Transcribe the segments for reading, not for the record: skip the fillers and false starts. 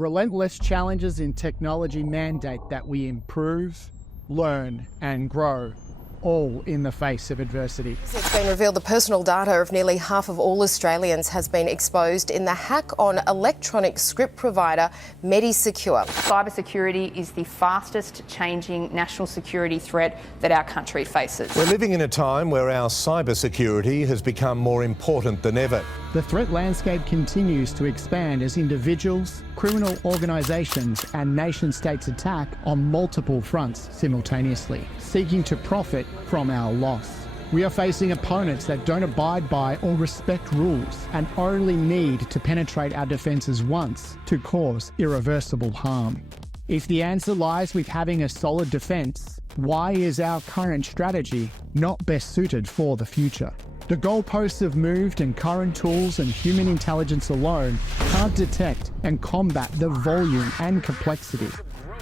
Relentless challenges in technology mandate that we improve, learn, and grow, all in the face of adversity. It's been revealed the personal data of nearly half of all Australians has been exposed in the hack on electronic script provider Magee. Cybersecurity is the fastest changing national security threat that our country faces. We're living in a time where our cybersecurity has become more important than ever. The threat landscape continues to expand as individuals, criminal organisations and nation-states attack on multiple fronts simultaneously, seeking to profit from our loss. We are facing opponents that don't abide by or respect rules and only need to penetrate our defences once to cause irreversible harm. If the answer lies with having a solid defence, why is our current strategy not best suited for the future? The goalposts have moved and current tools and human intelligence alone can't detect and combat the volume and complexity.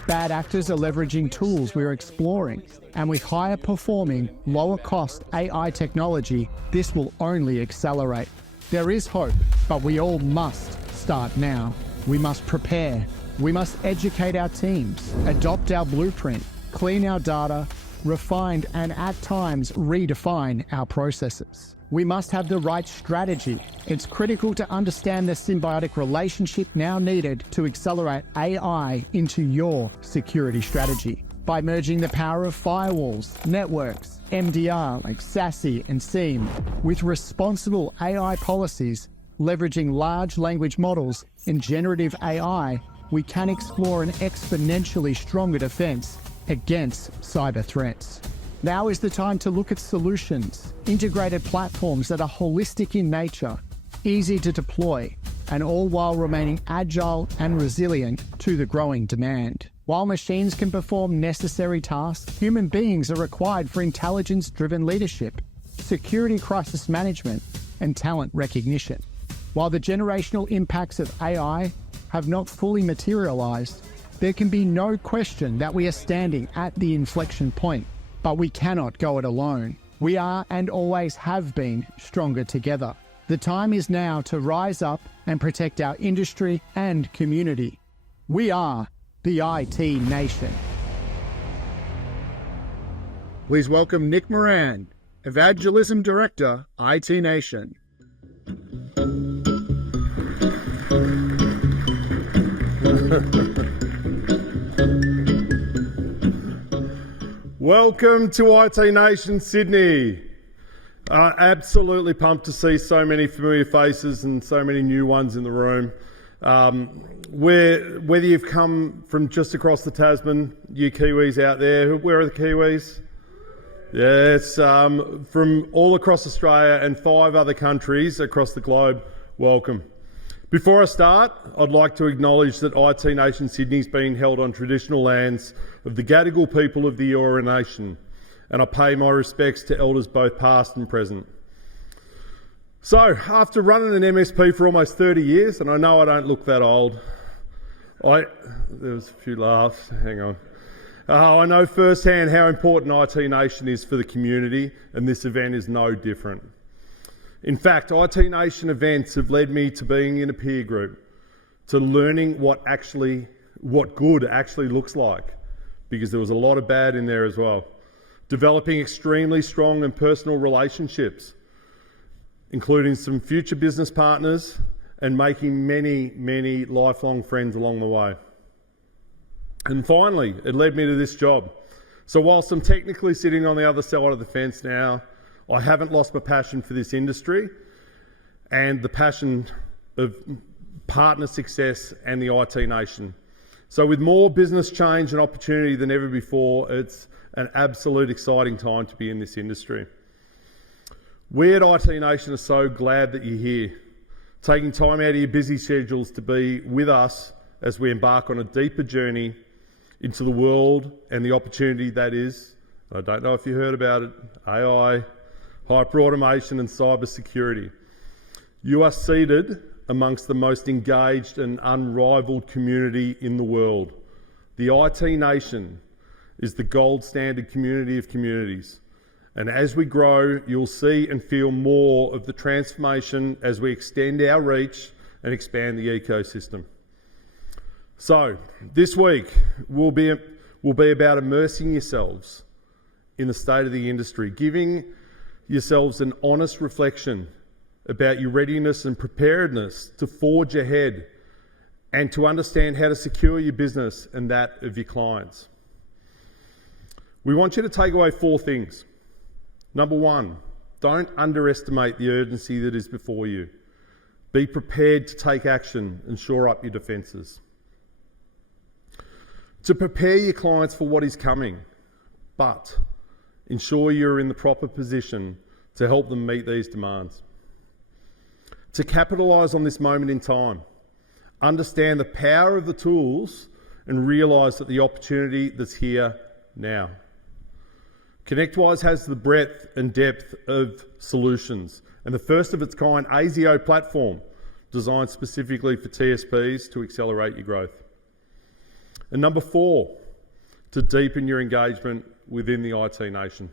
Bad actors are leveraging tools we're exploring, and with higher performing, lower cost AI technology, this will only accelerate. There is hope, but we all must start now. We must prepare. We must educate our teams, adopt our blueprint, clean our data, refine and at times redefine our processes. We must have the right strategy. It's critical to understand the symbiotic relationship now needed to accelerate AI into your security strategy. By merging the power of firewalls, networks, MDR like SASE and SIEM, with responsible AI policies, leveraging large language models and generative AI, we can explore an exponentially stronger defense against cyber threats. Now is the time to look at solutions, integrated platforms that are holistic in nature, easy to deploy, and all while remaining agile and resilient to the growing demand. While machines can perform necessary tasks, human beings are required for intelligence-driven leadership, security crisis management, and talent recognition. While the generational impacts of AI have not fully materialized, there can be no question that we are standing at the inflection point. But we cannot go it alone. We are and always have been stronger together. The time is now to rise up and protect our industry and community. We are the IT Nation. Please welcome Nick Moran, Evangelism Director, IT Nation. Welcome to IT Nation Sydney. Absolutely pumped to see so many familiar faces and so many new ones in the room. Whether you've come from just across the Tasman, you Kiwis out there, where are the Kiwis? Yes, from all across Australia and 5 other countries across the globe, welcome. Before I start, I'd like to acknowledge that IT Nation Sydney is being held on traditional lands of the Gadigal people of the Eora Nation, and I pay my respects to elders both past and present. So, after running an MSP for almost 30 years, and I know I don't look that old, there was a few laughs, hang on. I know firsthand how important IT Nation is for the community, and this event is no different. In fact, IT Nation events have led me to being in a peer group, to learning what good actually looks like, because there was a lot of bad in there as well. Developing extremely strong and personal relationships, including some future business partners, and making many, many lifelong friends along the way. And finally, it led me to this job. So whilst I'm technically sitting on the other side of the fence now, I haven't lost my passion for this industry and the passion of partner success and the IT Nation. So with more business change and opportunity than ever before, it's an absolute exciting time to be in this industry. We at IT Nation are so glad that you're here, taking time out of your busy schedules to be with us as we embark on a deeper journey into the world and the opportunity that is, I don't know if you heard about it, AI, hyperautomation and cybersecurity. You are seated amongst the most engaged and unrivaled community in the world. The IT Nation is the gold standard community of communities. And as we grow, you'll see and feel more of the transformation as we extend our reach and expand the ecosystem. So this week will be about immersing yourselves in the state of the industry, giving yourselves an honest reflection about your readiness and preparedness to forge ahead and to understand how to secure your business and that of your clients. We want you to take away 4 things. Number 1, don't underestimate the urgency that is before you. Be prepared to take action and shore up your defences. To prepare your clients for what is coming, but ensure you're in the proper position to help them meet these demands. To capitalise on this moment in time, understand the power of the tools and realise that the opportunity that's here now. ConnectWise has the breadth and depth of solutions and the first of its kind Asio platform designed specifically for TSPs to accelerate your growth. And number 4, to deepen your engagement within the IT nation.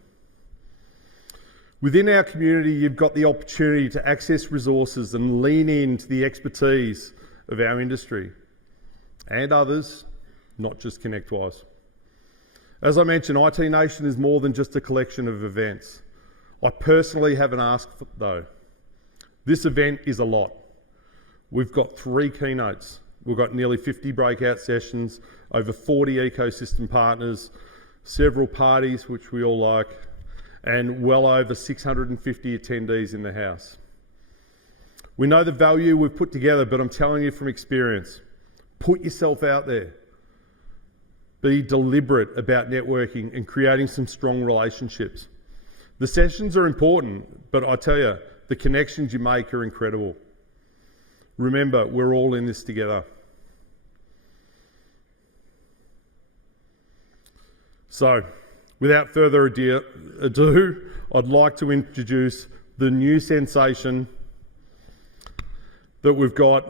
Within our community, you've got the opportunity to access resources and lean into the expertise of our industry and others, not just ConnectWise. As I mentioned, IT Nation is more than just a collection of events. I personally have an ask though. This event is a lot. We've got 3 keynotes. We've got nearly 50 breakout sessions, over 40 ecosystem partners, several parties, which we all like, and well over 650 attendees in the house. We know the value we've put together, but I'm telling you from experience, put yourself out there. Be deliberate about networking and creating some strong relationships. The sessions are important, but I tell you, the connections you make are incredible. Remember, we're all in this together. So, without further ado, I'd like to introduce the new sensation that we've got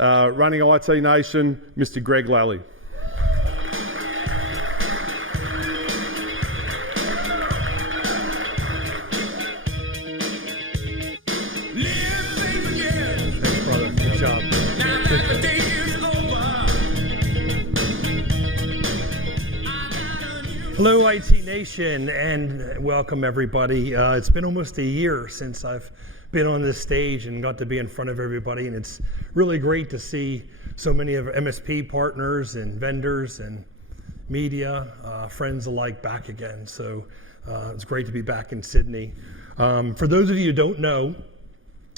running IT Nation, Mr. Gregg Lalle. Thanks, brother. Good job. Hello, IT Nation, and welcome everybody. It's been almost a year since I've been on this stage and got to be in front of everybody, and it's really great to see so many of our MSP partners and vendors and media, friends alike back again. So it's great to be back in Sydney. For those of you who don't know,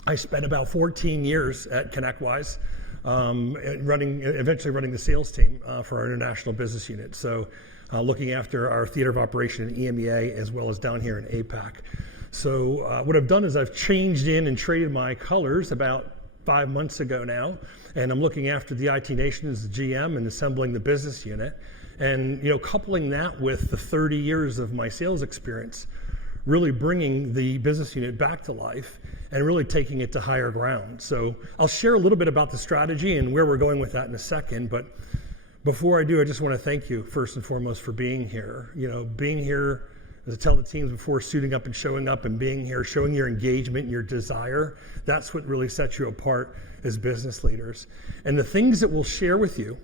I spent about 14 years at ConnectWise, eventually running the sales team for our international business unit. So looking after our theater of operation in EMEA as well as down here in APAC. So what I've done is I've changed in and traded my colors about 5 months ago now, and I'm looking after the IT Nation as the GM and assembling the business unit. And coupling that with the 30 years of my sales experience, really bringing the business unit back to life and really taking it to higher ground. So I'll share a little bit about the strategy and where we're going with that in a second, but before I do, I just want to thank you first and foremost for being here. Being here, as I tell the teams before, suiting up and showing up and being here, showing your engagement, your desire, that's what really sets you apart as business leaders. And the things that we'll share with you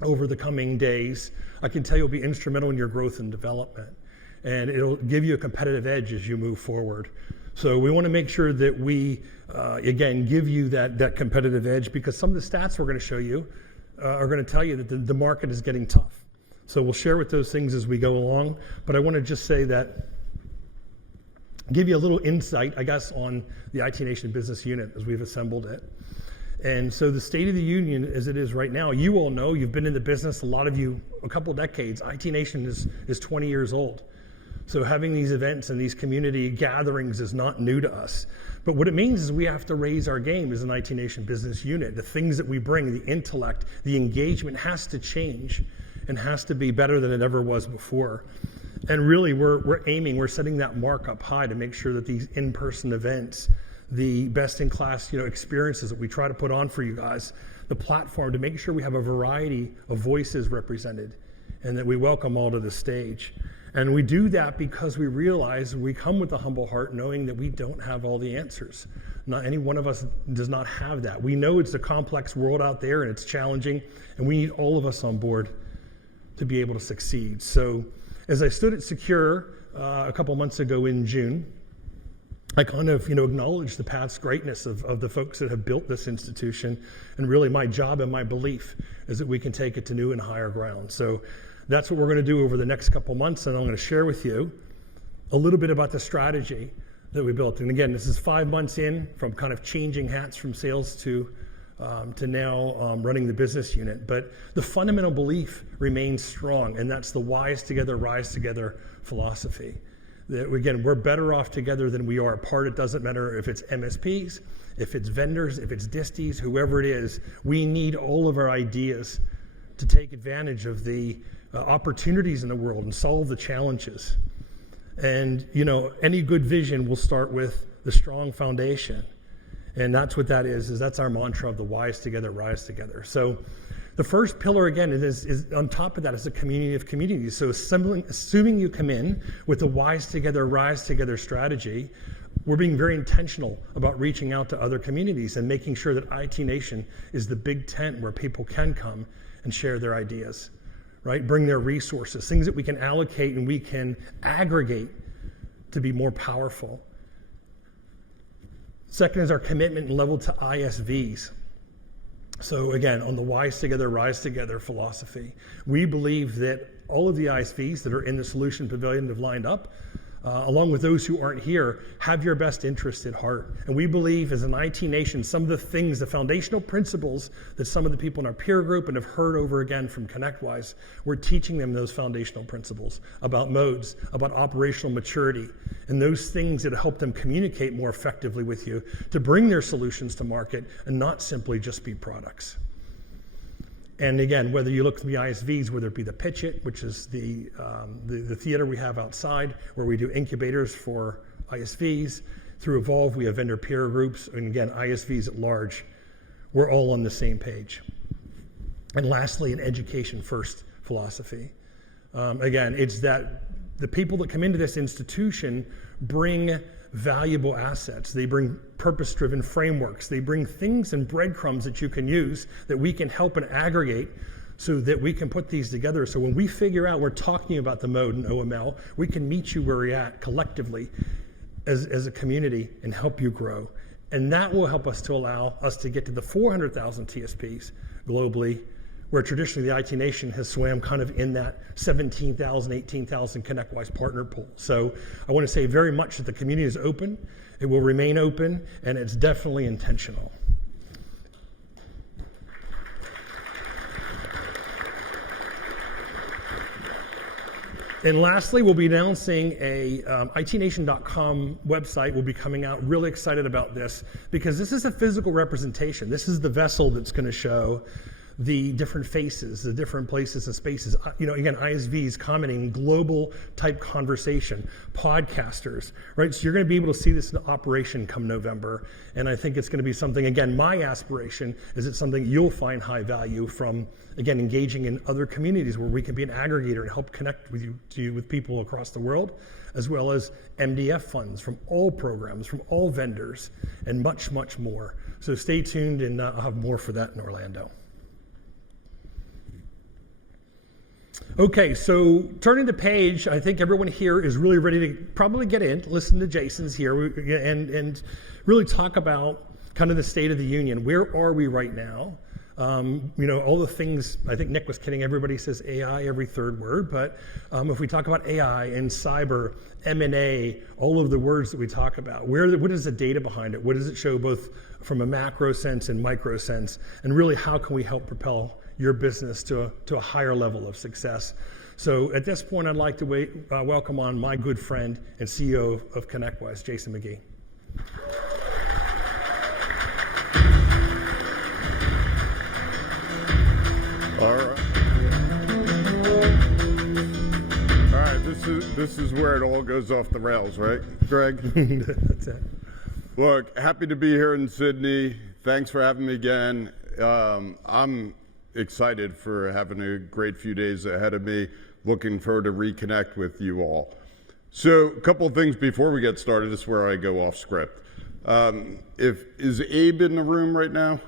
over the coming days, I can tell you will be instrumental in your growth and development. And it'll give you a competitive edge as you move forward. So we want to make sure that we, again, give you that competitive edge, because some of the stats we're going to show you are going to tell you that the market is getting tough. So we'll share with those things as we go along. But I want to just say that, give you a little insight, I guess, on the IT Nation business unit as we've assembled it. And so the state of the union as it is right now, you all know, you've been in the business, a lot of you, a couple decades. IT Nation is 20 years old. So having these events and these community gatherings is not new to us. But what it means is we have to raise our game as an IT Nation business unit. The things that we bring, the intellect, the engagement has to change and has to be better than it ever was before. And really we're setting that mark up high to make sure that these in-person events, the best-in-class experiences that we try to put on for you guys, the platform to make sure we have a variety of voices represented and that we welcome all to the stage. And we do that because we realize we come with a humble heart knowing that we don't have all the answers. Not any one of us does not have that. We know it's a complex world out there and it's challenging, and we need all of us on board to be able to succeed. So as I stood at Secure a couple months ago in June, I kind of acknowledged the past greatness of the folks that have built this institution, and really my job and my belief is that we can take it to new and higher ground. So that's what we're going to do over the next couple months, and I'm going to share with you a little bit about the strategy that we built. And again, this is 5 months in from kind of changing hats from sales to now running the business unit. But the fundamental belief remains strong, and that's the WISE together, rise together philosophy. That, again, we're better off together than we are apart. It doesn't matter if it's MSPs, if it's vendors, if it's disties, whoever it is. We need all of our ideas to take advantage of the opportunities in the world and solve the challenges. And any good vision will start with the strong foundation. And that's what that is that's our mantra of the WISE together, rise together. So the first pillar, again, is on top of that is a community of communities. So assuming you come in with the WISE together, rise together strategy, we're being very intentional about reaching out to other communities and making sure that IT Nation is the big tent where people can come and share their ideas, right? Bring their resources, things that we can allocate and we can aggregate to be more powerful. Second is our commitment and level to ISVs. So again, on the WISE together, rise together philosophy, we believe that all of the ISVs that are in the Solution Pavilion have lined up, along with those who aren't here, have your best interest at heart. And we believe as an IT Nation, some of the things, the foundational principles that some of the people in our peer group and have heard over again from ConnectWise, we're teaching them those foundational principles about modes, about operational maturity, and those things that help them communicate more effectively with you to bring their solutions to market and not simply just be products. And again, whether you look at the ISVs, whether it be the Pitch It, which is the theater we have outside, where we do incubators for ISVs, through Evolve, we have vendor peer groups, and again, ISVs at large, we're all on the same page. And lastly, an education first philosophy. Again, it's that the people that come into this institution bring valuable assets. They bring purpose-driven frameworks. They bring things and breadcrumbs that you can use that we can help and aggregate so that we can put these together. So when we figure out, we're talking about the mode and OML, we can meet you where you're at collectively as a community and help you grow. And that will help us to allow us to get to the 400,000 TSPs globally, where traditionally the IT Nation has swam kind of in that 17,000, 18,000 ConnectWise partner pool. So I want to say very much that the community is open, it will remain open, and it's definitely intentional. And lastly, we'll be announcing a itnation.com website. We'll be coming out really excited about this because this is a physical representation. This is the vessel that's going to show the different faces, the different places and spaces. Again, ISVs commenting, global type conversation, podcasters, right? So you're going to be able to see this in operation come November. And I think it's going to be something, again, my aspiration is it's something you'll find high value from, again, engaging in other communities where we can be an aggregator and help connect with you with people across the world, as well as MDF funds from all programs, from all vendors, and much, much more. So stay tuned, and I'll have more for that in Orlando. Okay, so turning the page, I think everyone here is really ready to probably get in, listen to Jason's here, and really talk about kind of the state of the union. Where are we right now? All the things, I think Nick was kidding, everybody says AI every third word, but if we talk about AI and cyber, M&A, all of the words that we talk about, what is the data behind it? What does it show both from a macro sense and micro sense? And really, how can we help propel your business to a higher level of success? So at this point, I'd like to welcome on my good friend and CEO of ConnectWise, Jason Magee. All right. This is where it all goes off the rails, right, Greg? That's it. Look, happy to be here in Sydney. Thanks for having me again. I'm excited for having a great few days ahead of me. Looking forward to reconnect with you all. So a couple of things before we get started. This is where I go off script. Is Abe in the room right now?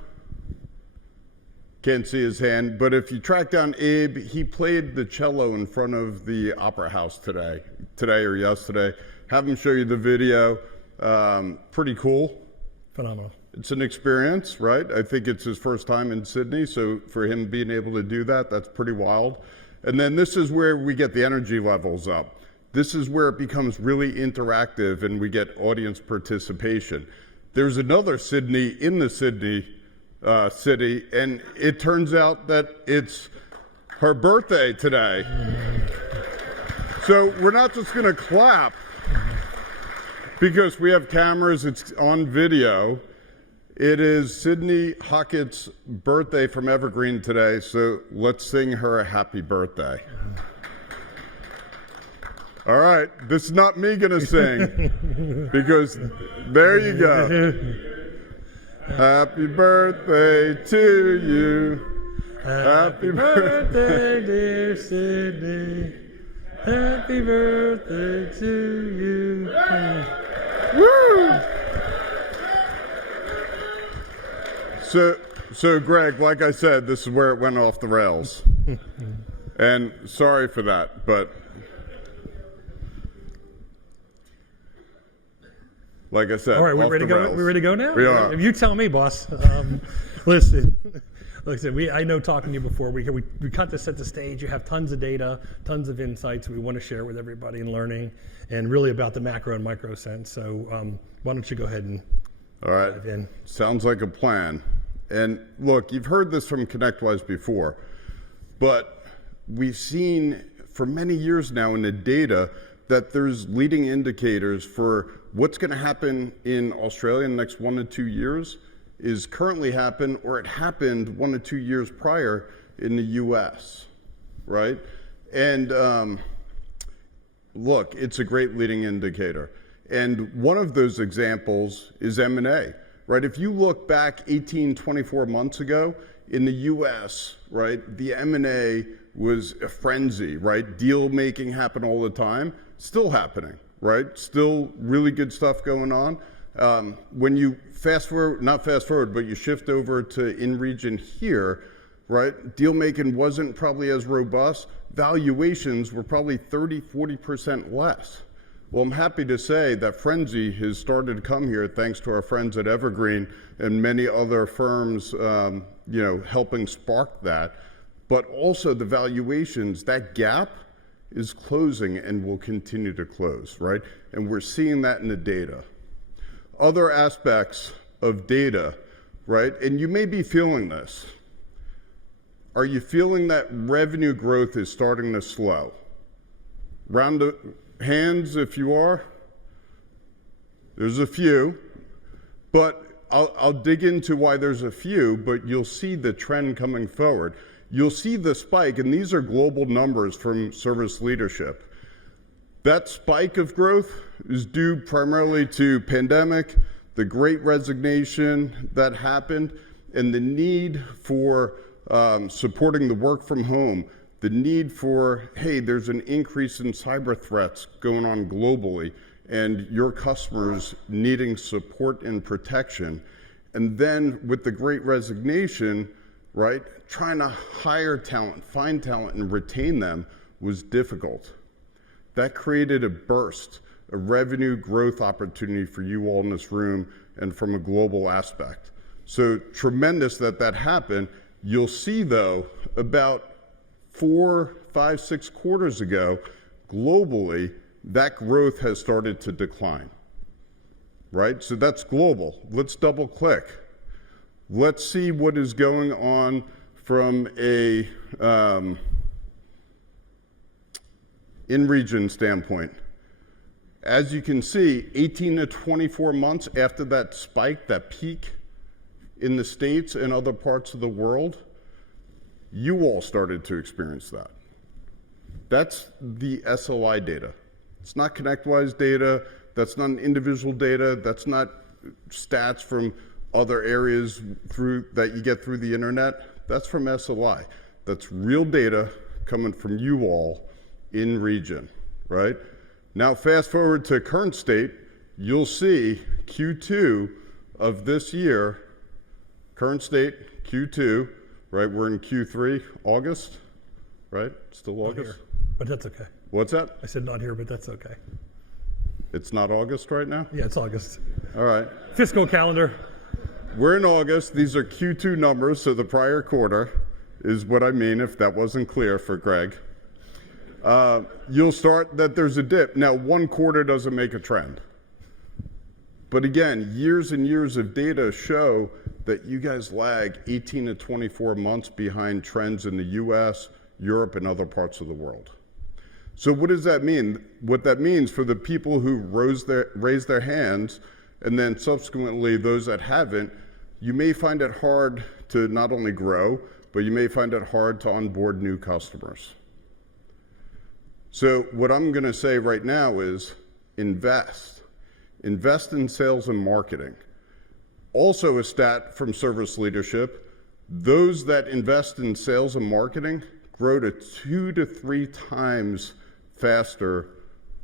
Can't see his hand, but if you track down Abe, he played the cello in front of the Opera House today or yesterday. Have him show you the video. Pretty cool. Phenomenal. It's an experience, right? I think it's his first time in Sydney, so for him being able to do that, that's pretty wild. And then this is where we get the energy levels up. This is where it becomes really interactive and we get audience participation. There's another Sydney in the Sydney city, and it turns out that it's her birthday today. So we're not just gonna clap because we have cameras, it's on video. It is Sydney Hockett's birthday from Evergreen today, so let's sing her a happy birthday. All right, this is not me gonna sing, because there you go. Happy birthday to you. Happy birthday, dear Sydney. Happy birthday to you. Woo! So Gregg, like I said, this is where it went off the rails. And sorry for that, but like I said, all right, we ready to go? We ready to go now? We are. If you tell me, boss. Listen, I know talking to you before. We cut to set the stage. You have tons of data, tons of insights we want to share with everybody and learning, and really about the macro and micro sense. So why don't you go ahead and dive in? Sounds like a plan. And look, you've heard this from ConnectWise before, but we've seen for many years now in the data that there's leading indicators for what's going to happen in Australia in the next 1 to 2 years is currently happened, or it happened 1 to 2 years prior in the US, right? And look, it's a great leading indicator. And one of those examples is M&A, right? If you look back 18, 24 months ago in the US, right, the M&A was a frenzy, right? Deal making happened all the time, still happening, right? Still really good stuff going on. When you not fast forward, but you shift over to in region here, right? Deal making wasn't probably as robust. Valuations were probably 30, 40% less. Well, I'm happy to say that frenzy has started to come here thanks to our friends at Evergreen and many other firms, helping spark that. But also the valuations, that gap is closing and will continue to close, right? And we're seeing that in the data. Other aspects of data, right? And you may be feeling this. Are you feeling that revenue growth is starting to slow? Round of hands if you are. There's a few, but I'll dig into why there's a few, but you'll see the trend coming forward. You'll see the spike, and these are global numbers from service leadership. That spike of growth is due primarily to pandemic, the great resignation that happened, and the need for supporting the work from home, the need for, hey, there's an increase in cyber threats going on globally, and your customers needing support and protection. And then with the great resignation, right, trying to hire talent, find talent, and retain them was difficult. That created a burst, a revenue growth opportunity for you all in this room and from a global aspect. So tremendous that happened. You'll see though, about 4, 5, 6 quarters ago, globally, that growth has started to decline, right? So that's global. Let's double click. Let's see what is going on from a in-region standpoint. As you can see, 18 to 24 months after that spike, that peak in the States and other parts of the world, you all started to experience that. That's the SLI data. It's not ConnectWise data. That's not individual data. That's not stats from other areas that you get through the internet. That's from SLI. That's real data coming from you all in region, right? Now fast forward to current state, you'll see Q2 of this year, current state, Q2, right? We're in Q3, August, right? Still August? Not here, but that's okay. What's that? I said not here, but that's okay. It's not August right now? Yeah, it's August. All right. Fiscal calendar. We're in August. These are Q2 numbers, so the prior quarter is what I mean, if that wasn't clear for Gregg. You'll start that there's a dip. Now, one quarter doesn't make a trend. But again, years and years of data show that you guys lag 18 to 24 months behind trends in the US, Europe, and other parts of the world. So what does that mean? What that means for the people who raised their hands, and then subsequently those that haven't, you may find it hard to not only grow, but you may find it hard to onboard new customers. So what I'm going to say right now is invest. Invest in sales and marketing. Also a stat from service leadership, those that invest in sales and marketing grow to 2 to 3 times faster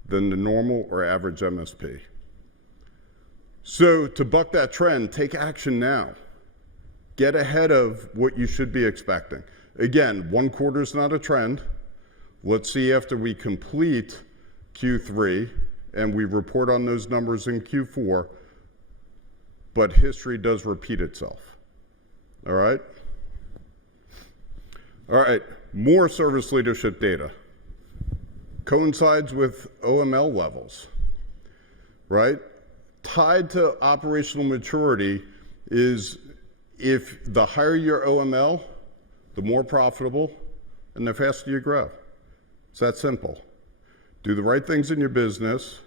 than the normal or average MSP. So to buck that trend, take action now. Get ahead of what you should be expecting. Again, one quarter is not a trend. Let's see after we complete Q3 and we report on those numbers in Q4, but history does repeat itself. All right? All right, more service leadership data. Coincides with OML levels, right? Tied to operational maturity is if the higher your OML, the more profitable and the faster you grow. It's that simple. Do the right things in your business,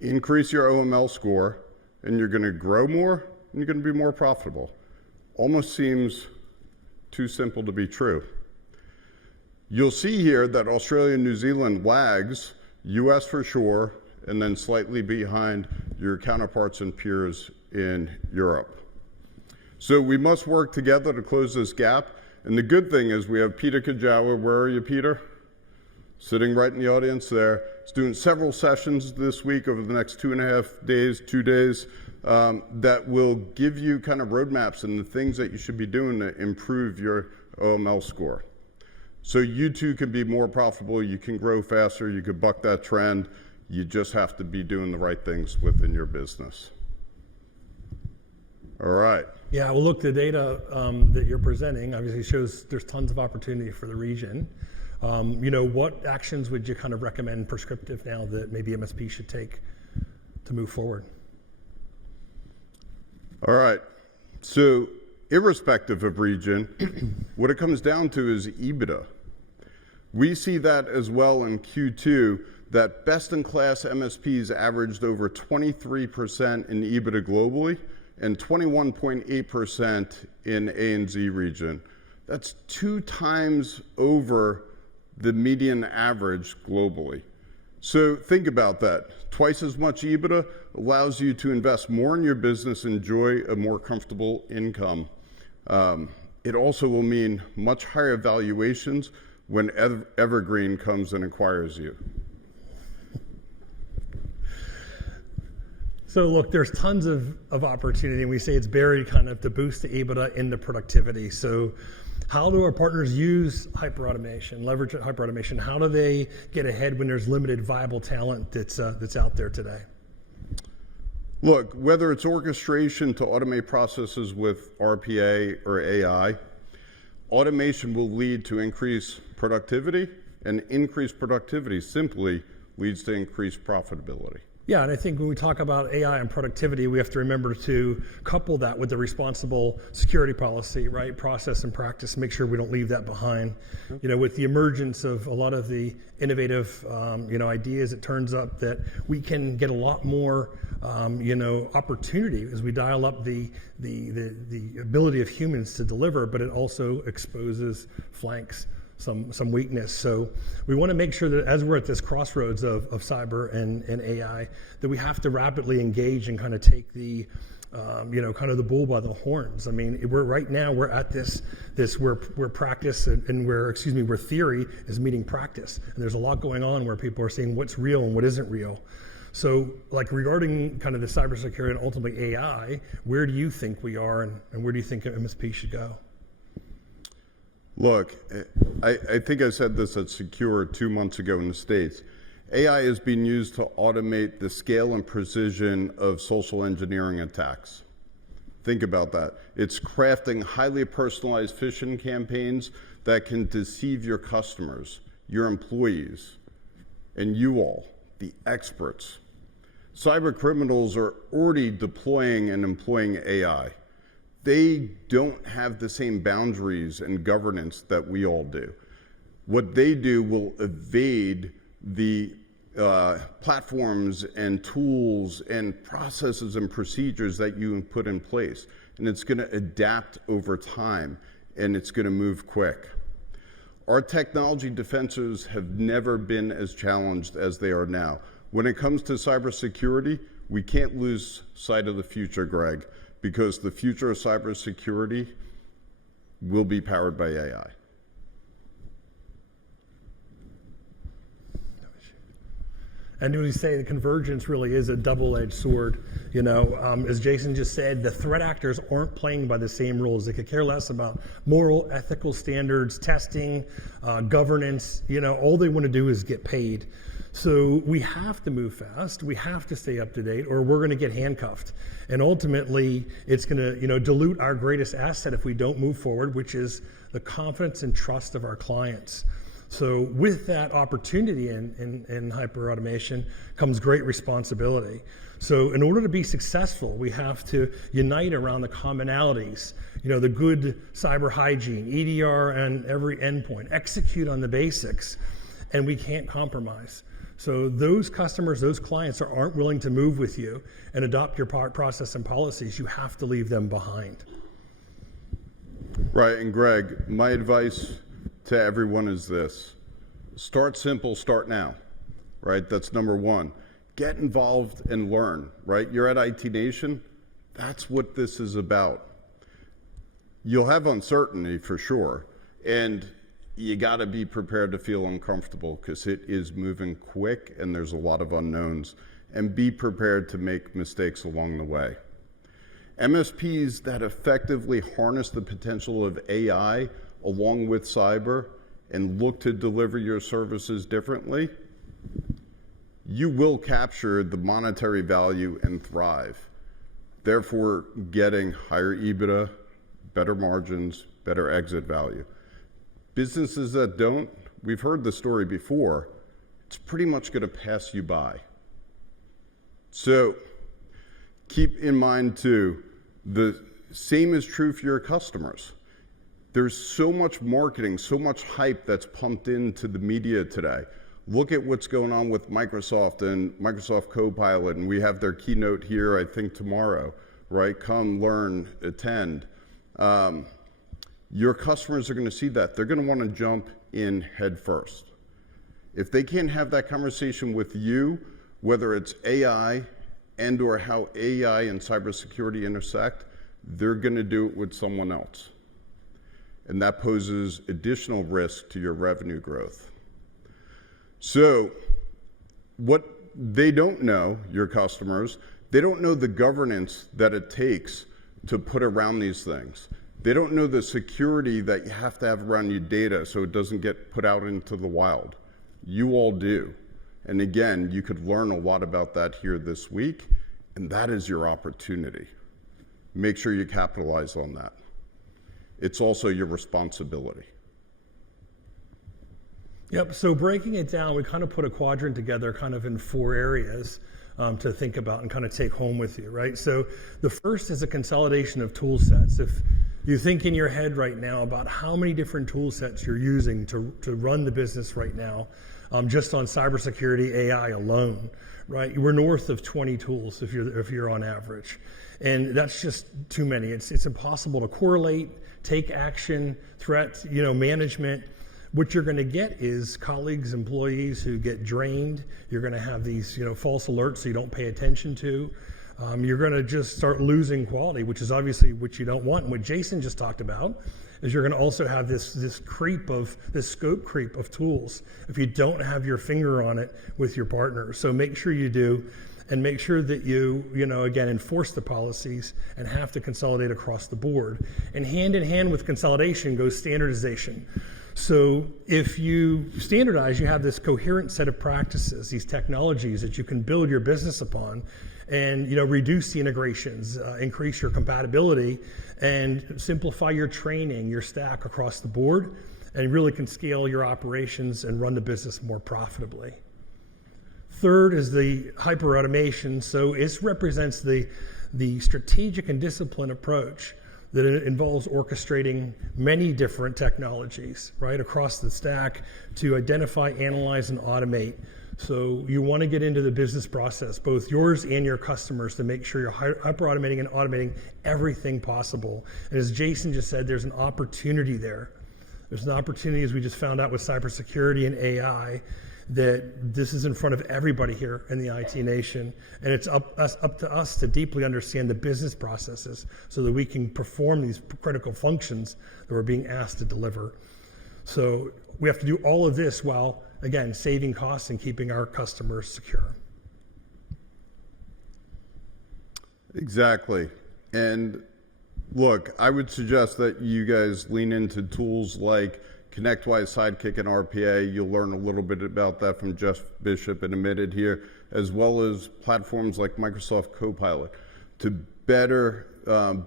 increase your OML score, and you're going to grow more and you're going to be more profitable. Almost seems too simple to be true. You'll see here that Australia and New Zealand lags, US for sure, and then slightly behind your counterparts and peers in Europe. So we must work together to close this gap. And the good thing is we have Peter Kajawa. Where are you, Peter? Sitting right in the audience there. He's doing several sessions this week over the next 2.5 days, 2 days, that will give you kind of roadmaps and the things that you should be doing to improve your OML score. So you too can be more profitable, you can grow faster, you can buck that trend. You just have to be doing the right things within your business. All right. Yeah, well, look, the data that you're presenting obviously shows there's tons of opportunity for the region. You know, what actions would you kind of recommend prescriptive now that maybe MSP should take to move forward? All right. So irrespective of region, what it comes down to is EBITDA. We see that as well in Q2, that best-in-class MSPs averaged over 23% in EBITDA globally and 21.8% in ANZ region. That's 2 times over the median average globally. So think about that. Twice as much EBITDA allows you to invest more in your business, enjoy a more comfortable income. It also will mean much higher valuations when Evergreen comes and acquires you. So look, there's tons of opportunity, and we say it's buried kind of to boost the EBITDA into productivity. So how do our partners use hyperautomation, leverage hyperautomation? How do they get ahead when there's limited viable talent that's out there today? Look, whether it's orchestration to automate processes with RPA or AI, automation will lead to increased productivity, and increased productivity simply leads to increased profitability. Yeah, and I think when we talk about AI and productivity, we have to remember to couple that with the responsible security policy, right? Process and practice, make sure we don't leave that behind. You know, with the emergence of a lot of the innovative, ideas, it turns up that we can get a lot more, opportunity as we dial up the ability of humans to deliver, but it also exposes flanks some weakness. So we want to make sure that as we're at this crossroads of cyber and AI, that we have to rapidly engage and kind of take the, kind of the bull by the horns. I mean, we're at this where practice and where theory is meeting practice. And there's a lot going on where people are seeing what's real and what isn't real. So like regarding kind of the cybersecurity and ultimately AI, where do you think we are and where do you think MSP should go? Look, I think I said this at Secure 2 months ago in the States. AI is being used to automate the scale and precision of social engineering attacks. Think about that. It's crafting highly personalized phishing campaigns that can deceive your customers, your employees, and you all, the experts. Cyber criminals are already deploying and employing AI. They don't have the same boundaries and governance that we all do. What they do will evade the platforms and tools and processes and procedures that you put in place. And it's going to adapt over time, and it's going to move quick. Our technology defenses have never been as challenged as they are now. When it comes to cybersecurity, we can't lose sight of the future, Gregg, because the future of cybersecurity will be powered by AI. And we say the convergence really is a double-edged sword. You know, as Jason just said, the threat actors aren't playing by the same rules. They could care less about moral, ethical standards, testing, governance. You know, all they want to do is get paid. So we have to move fast. We have to stay up to date, or we're going to get handcuffed. And ultimately, it's going to, dilute our greatest asset if we don't move forward, which is the confidence and trust of our clients. So with that opportunity in hyper-automation comes great responsibility. So in order to be successful, we have to unite around the commonalities, the good cyber hygiene, EDR and every endpoint, execute on the basics, and we can't compromise. So those customers, those clients aren't willing to move with you and adopt your process and policies. You have to leave them behind. Right, and Gregg, my advice to everyone is this. Start simple, start now, right? That's number one. Get involved and learn, right? You're at IT Nation. That's what this is about. You'll have uncertainty for sure, and you got to be prepared to feel uncomfortable because it is moving quick and there's a lot of unknowns, and be prepared to make mistakes along the way. MSPs that effectively harness the potential of AI along with cyber and look to deliver your services differently, you will capture the monetary value and thrive, therefore getting higher EBITDA, better margins, better exit value. Businesses that don't, we've heard the story before, it's pretty much going to pass you by. So keep in mind too, the same is true for your customers. There's so much marketing, so much hype that's pumped into the media today. Look at what's going on with Microsoft and Microsoft Copilot, and we have their keynote here, I think tomorrow, right? Come, learn, attend. Your customers are going to see that. They're going to want to jump in head first. If they can't have that conversation with you, whether it's AI and or how AI and cybersecurity intersect, they're going to do it with someone else. And that poses additional risk to your revenue growth. So what they don't know, your customers, they don't know the governance that it takes to put around these things. They don't know the security that you have to have around your data so it doesn't get put out into the wild. You all do. And again, you could learn a lot about that here this week, and that is your opportunity. Make sure you capitalize on that. It's also your responsibility. Yep, so breaking it down, we kind of put a quadrant together kind of in 4 areas to think about and kind of take home with you, right? So the first is a consolidation of tool sets. If you think in your head right now about how many different tool sets you're using to run the business right now, just on cybersecurity AI alone, right? We're north of 20 tools if you're on average. And that's just too many. It's impossible to correlate, take action, threat, management. What you're going to get is colleagues, employees who get drained. You're going to have these, false alerts so you don't pay attention to. You're going to just start losing quality, which is obviously what you don't want. And what Jason just talked about is you're going to also have this scope creep of tools if you don't have your finger on it with your partners. So make sure you do, and make sure that you again, enforce the policies and have to consolidate across the board. And hand in hand with consolidation goes standardization. So if you standardize, you have this coherent set of practices, these technologies that you can build your business upon, and reduce the integrations, increase your compatibility, and simplify your training, your stack across the board, and really can scale your operations and run the business more profitably. Third is the hyper-automation. So it represents the strategic and disciplined approach that it involves orchestrating many different technologies, right, across the stack to identify, analyze, and automate. So you want to get into the business process, both yours and your customers, to make sure you're hyper-automating and automating everything possible. And as Jason just said, there's an opportunity there. There's an opportunity, as we just found out with cybersecurity and AI, that this is in front of everybody here in the IT nation, and it's up to us to deeply understand the business processes so that we can perform these critical functions that we're being asked to deliver. So we have to do all of this while, again, saving costs and keeping our customers secure. Exactly. And look, I would suggest that you guys lean into tools like ConnectWise Sidekick and RPA. You'll learn a little bit about that from Jeff Bishop in a minute here, as well as platforms like Microsoft Copilot to better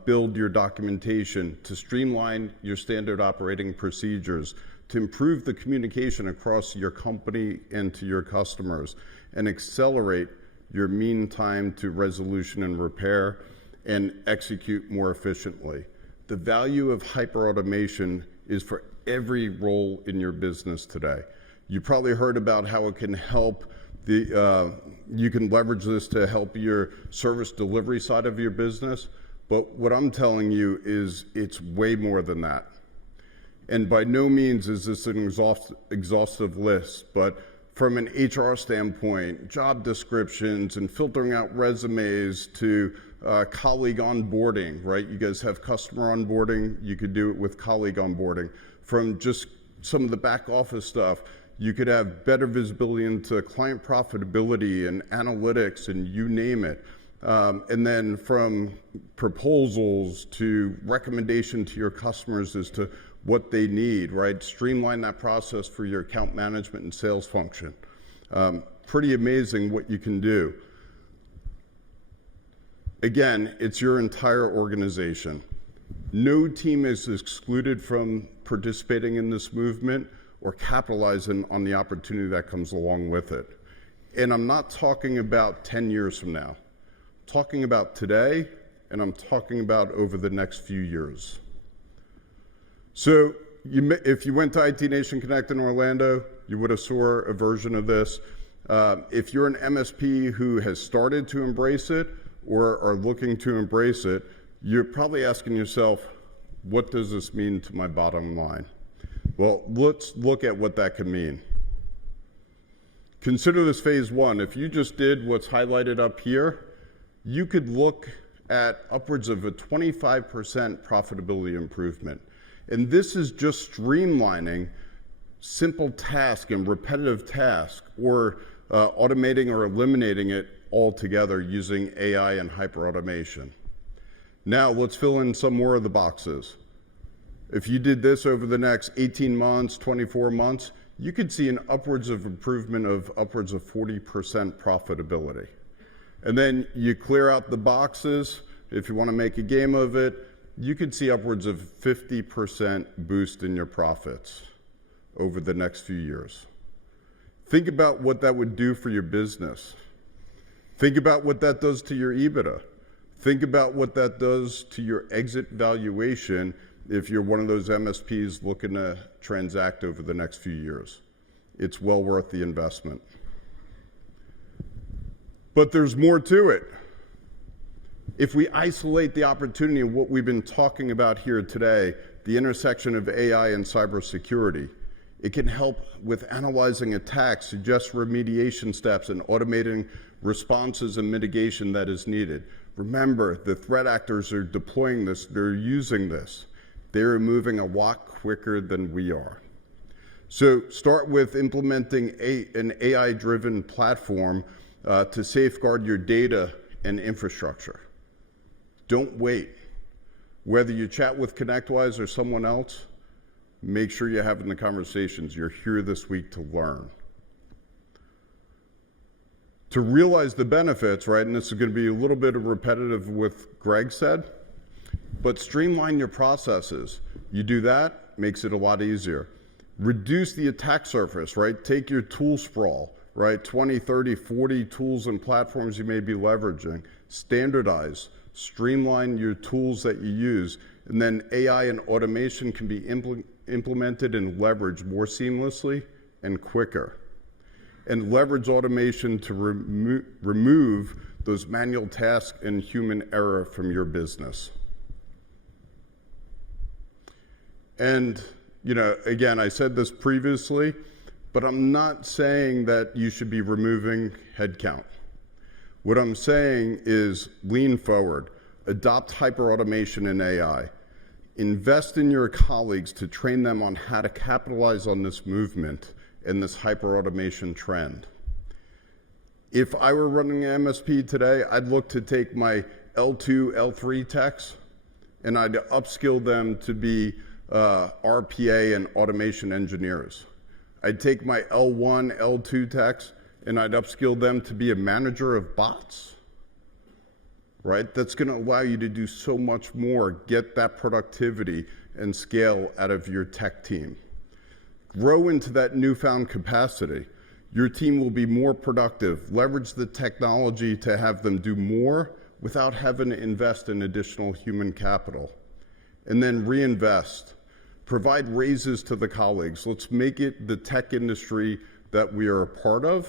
build your documentation, to streamline your standard operating procedures, to improve the communication across your company and to your customers, and accelerate your mean time to resolution and repair, and execute more efficiently. The value of hyperautomation is for every role in your business today. You probably heard about how it can help you can leverage this to help your service delivery side of your business, but what I'm telling you is it's way more than that. And by no means is this an exhaustive list, but from an HR standpoint, job descriptions and filtering out resumes to colleague onboarding, right? You guys have customer onboarding, you could do it with colleague onboarding. From just some of the back office stuff, you could have better visibility into client profitability and analytics and you name it. And then from proposals to recommendation to your customers as to what they need, right? Streamline that process for your account management and sales function. Pretty amazing what you can do. Again, it's your entire organization. No team is excluded from participating in this movement or capitalizing on the opportunity that comes along with it. And I'm not talking about 10 years from now. I'm talking about today, and I'm talking about over the next few years. So if you went to IT Nation Connect in Orlando, you would have saw a version of this. If you're an MSP who has started to embrace it or are looking to embrace it, you're probably asking yourself, what does this mean to my bottom line? Well, let's look at what that could mean. Consider this phase one. If you just did what's highlighted up here, you could look at upwards of a 25% profitability improvement. And this is just streamlining simple task and repetitive task, or automating or eliminating it altogether using AI and hyperautomation. Now let's fill in some more of the boxes. If you did this over the next 18 months, 24 months, you could see an upwards of improvement of upwards of 40% profitability. And then you clear out the boxes. If you want to make a game of it, you could see upwards of 50% boost in your profits over the next few years. Think about what that would do for your business. Think about what that does to your EBITDA. Think about what that does to your exit valuation if you're one of those MSPs looking to transact over the next few years. It's well worth the investment. But there's more to it. If we isolate the opportunity of what we've been talking about here today, the intersection of AI and cybersecurity, it can help with analyzing attacks, suggest remediation steps, and automating responses and mitigation that is needed. Remember, the threat actors are deploying this, they're using this. They're moving a lot quicker than we are. So start with implementing an AI-driven platform to safeguard your data and infrastructure. Don't wait. Whether you chat with ConnectWise or someone else, make sure you're having the conversations. You're here this week to learn. To realize the benefits, right, and this is going to be a little bit repetitive with what Gregg said, but streamline your processes. You do that, makes it a lot easier. Reduce the attack surface, right? Take your tool sprawl, right? 20, 30, 40 tools and platforms you may be leveraging. Standardize, streamline your tools that you use, and then AI and automation can be implemented and leveraged more seamlessly and quicker. And leverage automation to remove those manual tasks and human error from your business. And, you know, again, I said this previously, but I'm not saying that you should be removing headcount. What I'm saying is lean forward, adopt hyper-automation and AI, invest in your colleagues to train them on how to capitalize on this movement and this hyper-automation trend. If I were running an MSP today, I'd look to take my L2, L3 techs, and I'd upskill them to be RPA and automation engineers. I'd take my L1, L2 techs, and I'd upskill them to be a manager of bots, right? That's going to allow you to do so much more, get that productivity and scale out of your tech team. Grow into that newfound capacity. Your team will be more productive. Leverage the technology to have them do more without having to invest in additional human capital. And then reinvest. Provide raises to the colleagues. Let's make it the tech industry that we are a part of,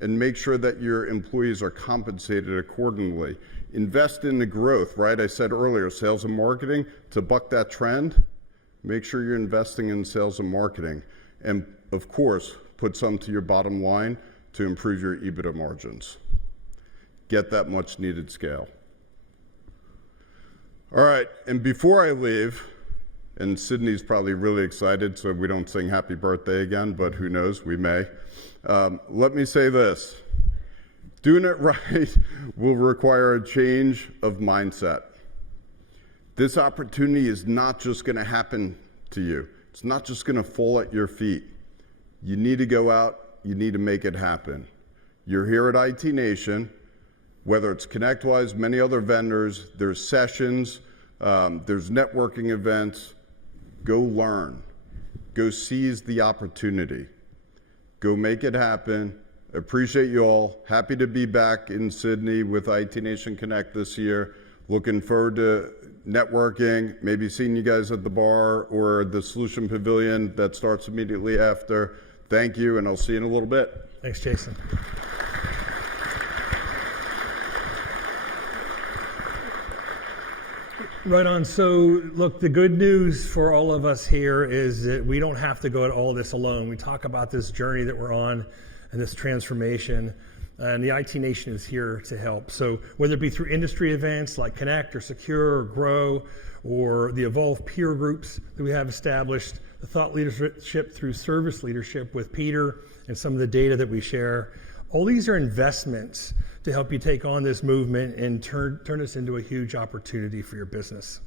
and make sure that your employees are compensated accordingly. Invest in the growth, right? I said earlier, sales and marketing, to buck that trend, make sure you're investing in sales and marketing. And of course, put some to your bottom line to improve your EBITDA margins. Get that much needed scale. All right, and before I leave, and Sydney's probably really excited, so we don't sing happy birthday again, but who knows, we may. Let me say this. Doing it right will require a change of mindset. This opportunity is not just going to happen to you. It's not just going to fall at your feet. You need to go out. You need to make it happen. You're here at IT Nation, whether it's ConnectWise, many other vendors, there's sessions, there's networking events. Go learn. Go seize the opportunity. Go make it happen. Appreciate you all. Happy to be back in Sydney with IT Nation Connect this year. Looking forward to networking, maybe seeing you guys at the bar or the Solution Pavilion that starts immediately after. Thank you, and I'll see you in a little bit. Thanks, Jason. Right on. So, look, the good news for all of us here is that we don't have to go at all this alone. We talk about this journey that we're on and this transformation, and the IT Nation is here to help. So whether it be through industry events like Connect or Secure or Grow, or the Evolve peer groups that we have established, the thought leadership through service leadership with Peter and some of the data that we share, all these are investments to help you take on this movement and turn this into a huge opportunity for your business.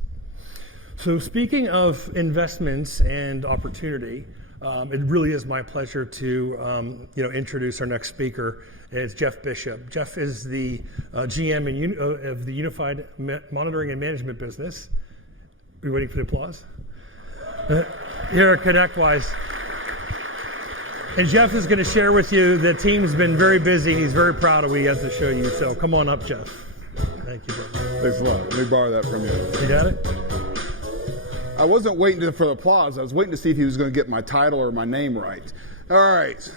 So speaking of investments and opportunity, it really is my pleasure to introduce our next speaker. It's Jeff Bishop. Jeff is the GM of the Unified Monitoring and Management business. Are you waiting for the applause? Here at ConnectWise. And Jeff is going to share with you, the team's been very busy. He's very proud of what he has to show you. So come on up, Jeff. Thank you, brother. Thanks a lot. Let me borrow that from you. You got it? I wasn't waiting for the applause. I was waiting to see if he was going to get my title or my name right. All right.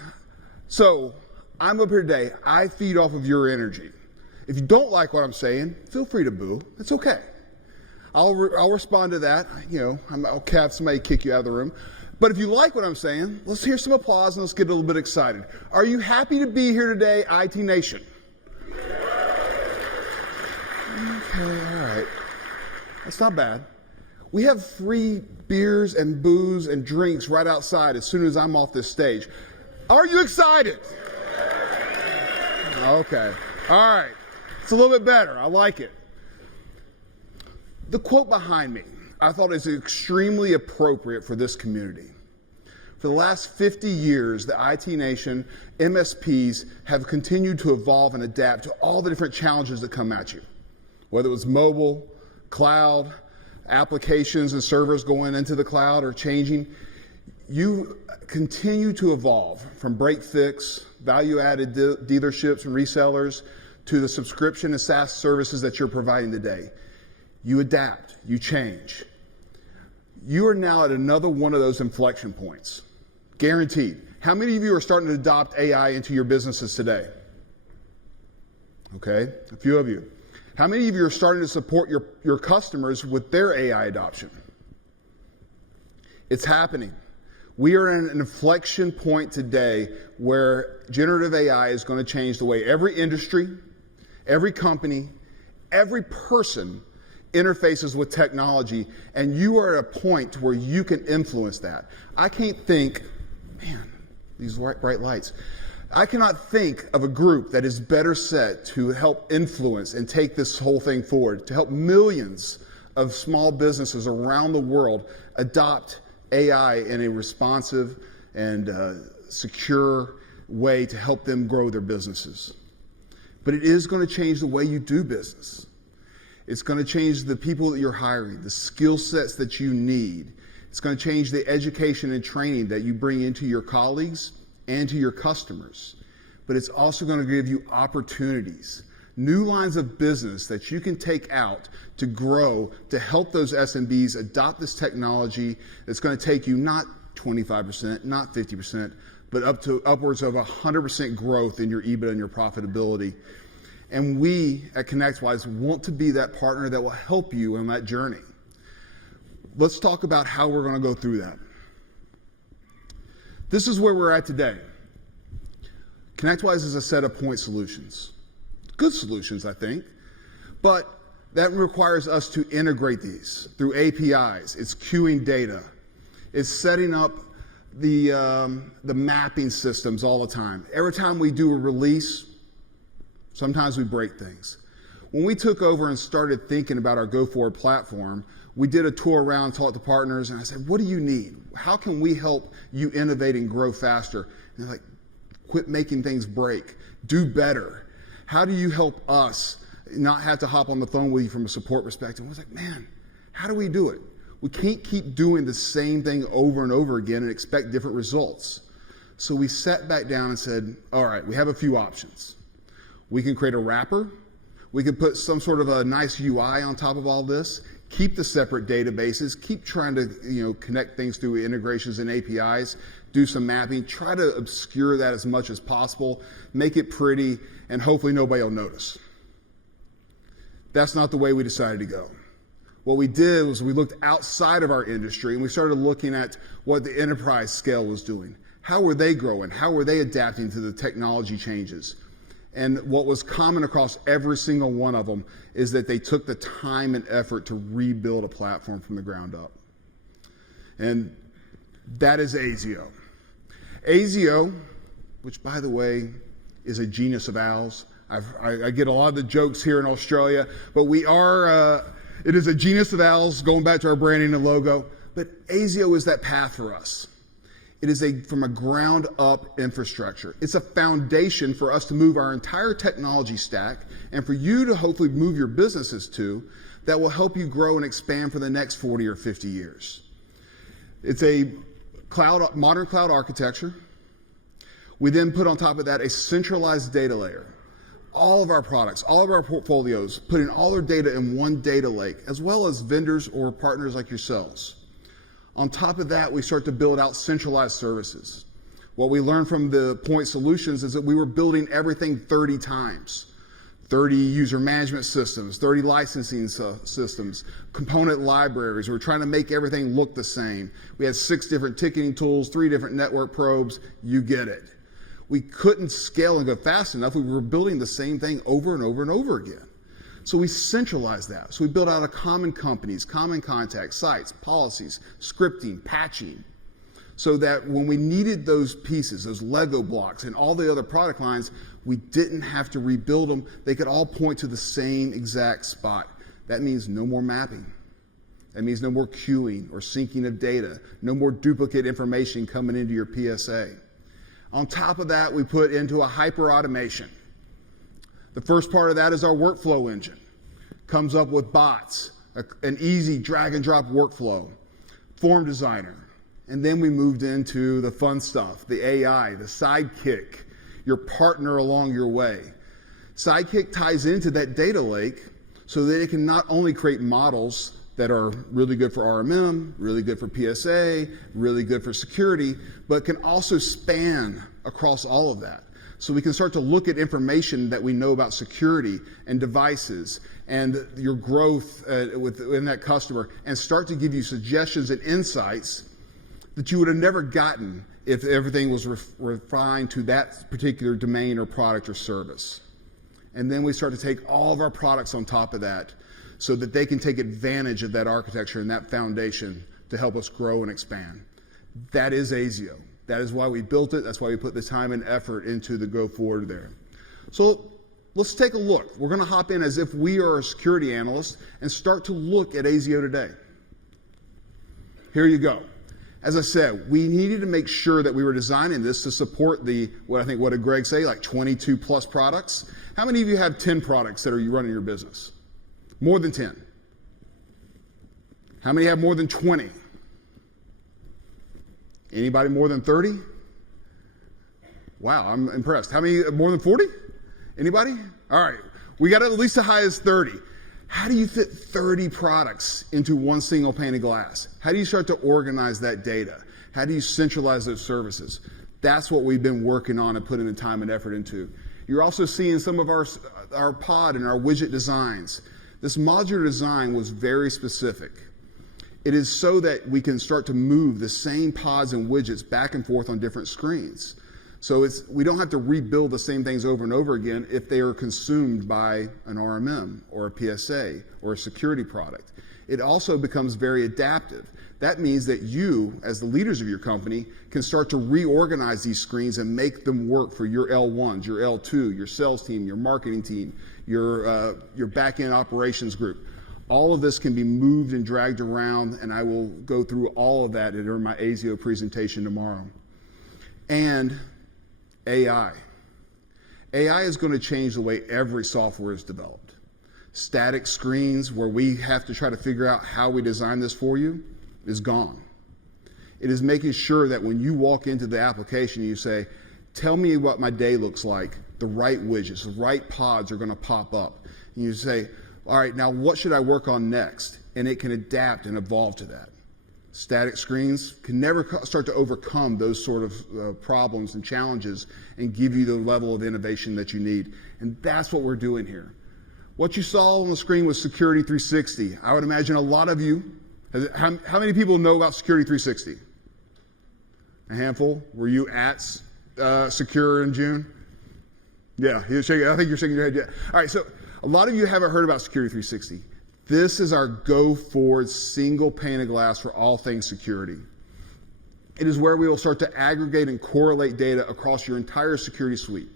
So I'm up here today. I feed off of your energy. If you don't like what I'm saying, feel free to boo. It's okay. I'll respond to that. I'll have somebody kick you out of the room. But if you like what I'm saying, let's hear some applause and let's get a little bit excited. Are you happy to be here today, IT Nation? Okay, all right. That's not bad. We have free beers and booze and drinks right outside as soon as I'm off this stage. Are you excited? Okay. All right. It's a little bit better. I like it. The quote behind me, I thought is extremely appropriate for this community. For the last 50 years, the IT nation, MSPs, have continued to evolve and adapt to all the different challenges that come at you. Whether it was mobile, cloud, applications and servers going into the cloud or changing, you continue to evolve from break-fix, value-added dealerships and resellers to the subscription and SaaS services that you're providing today. You adapt, you change. You are now at another one of those inflection points, guaranteed. How many of you are starting to adopt AI into your businesses today? Okay, a few of you. How many of you are starting to support your customers with their AI adoption? It's happening. We are in an inflection point today where generative AI is going to change the way every industry, every company, every person interfaces with technology, and you are at a point where you can influence that. I can't think, man, these bright lights. I cannot think of a group that is better set to help influence and take this whole thing forward, to help millions of small businesses around the world adopt AI in a responsive and secure way to help them grow their businesses. But it is going to change the way you do business. It's going to change the people that you're hiring, the skill sets that you need. It's going to change the education and training that you bring into your colleagues and to your customers. But it's also going to give you opportunities, new lines of business that you can take out to grow, to help those SMBs adopt this technology that's going to take you not 25%, not 50%, but upwards of 100% growth in your EBITDA and your profitability. And we at ConnectWise want to be that partner that will help you on that journey. Let's talk about how we're going to go through that. This is where we're at today. ConnectWise is a set of point solutions. Good solutions, I think. But that requires us to integrate these through APIs. It's queuing data. It's setting up the mapping systems all the time. Every time we do a release, sometimes we break things. When we took over and started thinking about our go-forward platform, we did a tour around, talked to partners, and I said, what do you need? How can we help you innovate and grow faster? And they're like, quit making things break. Do better. How do you help us not have to hop on the phone with you from a support perspective? I was like, man, how do we do it? We can't keep doing the same thing over and over again and expect different results. So we sat back down and said, all right, we have a few options. We can create a wrapper. We can put some sort of a nice UI on top of all this, keep the separate databases, keep trying to connect things through integrations and APIs, do some mapping, try to obscure that as much as possible, make it pretty, and hopefully nobody will notice. That's not the way we decided to go. What we did was we looked outside of our industry and we started looking at what the enterprise scale was doing. How were they growing? How were they adapting to the technology changes? And what was common across every single one of them is that they took the time and effort to rebuild a platform from the ground up. And that is Asio. Asio, which by the way is a genius of ours. I get a lot of the jokes here in Australia, but we are, it is a genius of ours, going back to our branding and logo. But Asio is that path for us. It is from a ground up infrastructure. It's a foundation for us to move our entire technology stack and for you to hopefully move your businesses to that will help you grow and expand for the next 40 or 50 years. It's a modern cloud architecture. We then put on top of that a centralized data layer. All of our products, all of our portfolios, putting all their data in one data lake, as well as vendors or partners like yourselves. On top of that, we start to build out centralized services. What we learned from the point solutions is that we were building everything 30 times. 30 user management systems, 30 licensing systems, component libraries. We're trying to make everything look the same. We had 6 different ticketing tools, 3 different network probes. You get it. We couldn't scale and go fast enough. We were building the same thing over and over and over again. So we centralized that. So we built out a common companies, common contacts, sites, policies, scripting, patching, so that when we needed those pieces, those Lego blocks and all the other product lines, we didn't have to rebuild them. They could all point to the same exact spot. That means no more mapping. That means no more queuing or syncing of data, no more duplicate information coming into your PSA. On top of that, we put into a hyper automation. The first part of that is our workflow engine. Comes up with bots, an easy drag and drop workflow, form designer. And then we moved into the fun stuff, the AI, the Sidekick, your partner along your way. Sidekick ties into that data lake so that it can not only create models that are really good for RMM, really good for PSA, really good for security, but can also span across all of that. So we can start to look at information that we know about security and devices and your growth within that customer and start to give you suggestions and insights that you would have never gotten if everything was refined to that particular domain or product or service. And then we start to take all of our products on top of that so that they can take advantage of that architecture and that foundation to help us grow and expand. That is Asio. That is why we built it. That's why we put the time and effort into the go forward there. So let's take a look. We're going to hop in as if we are a security analyst and start to look at Asio today. Here you go. As I said, we needed to make sure that we were designing this to support what did Gregg say, like 22 plus products? How many of you have 10 products that are you running your business? More than 10. How many have more than 20? Anybody more than 30? Wow, I'm impressed. How many more than 40? Anybody? All right, we got at least as high as 30. How do you fit 30 products into one single pane of glass? How do you start to organize that data? How do you centralize those services? That's what we've been working on and putting the time and effort into. You're also seeing some of our pod and our widget designs. This modular design was very specific. It is so that we can start to move the same pods and widgets back and forth on different screens. So we don't have to rebuild the same things over and over again if they are consumed by an RMM or a PSA or a security product. It also becomes very adaptive. That means that you, as the leaders of your company, can start to reorganize these screens and make them work for your L1s, your L2, your sales team, your marketing team, your back-end operations group. All of this can be moved and dragged around, and I will go through all of that during my Asio presentation tomorrow. And AI. AI is going to change the way every software is developed. Static screens where we have to try to figure out how we design this for you is gone. It is making sure that when you walk into the application, you say, tell me what my day looks like. The right widgets, the right pods are going to pop up. And you say, all right, now what should I work on next? And it can adapt and evolve to that. Static screens can never start to overcome those sort of problems and challenges and give you the level of innovation that you need. And that's what we're doing here. What you saw on the screen was Security360. I would imagine a lot of you, how many people know about Security360? A handful? Were you at Secure in June? Yeah, I think you're shaking your head, yeah. All right, so a lot of you haven't heard about Security360. This is our go-forward single pane of glass for all things security. It is where we will start to aggregate and correlate data across your entire security suite.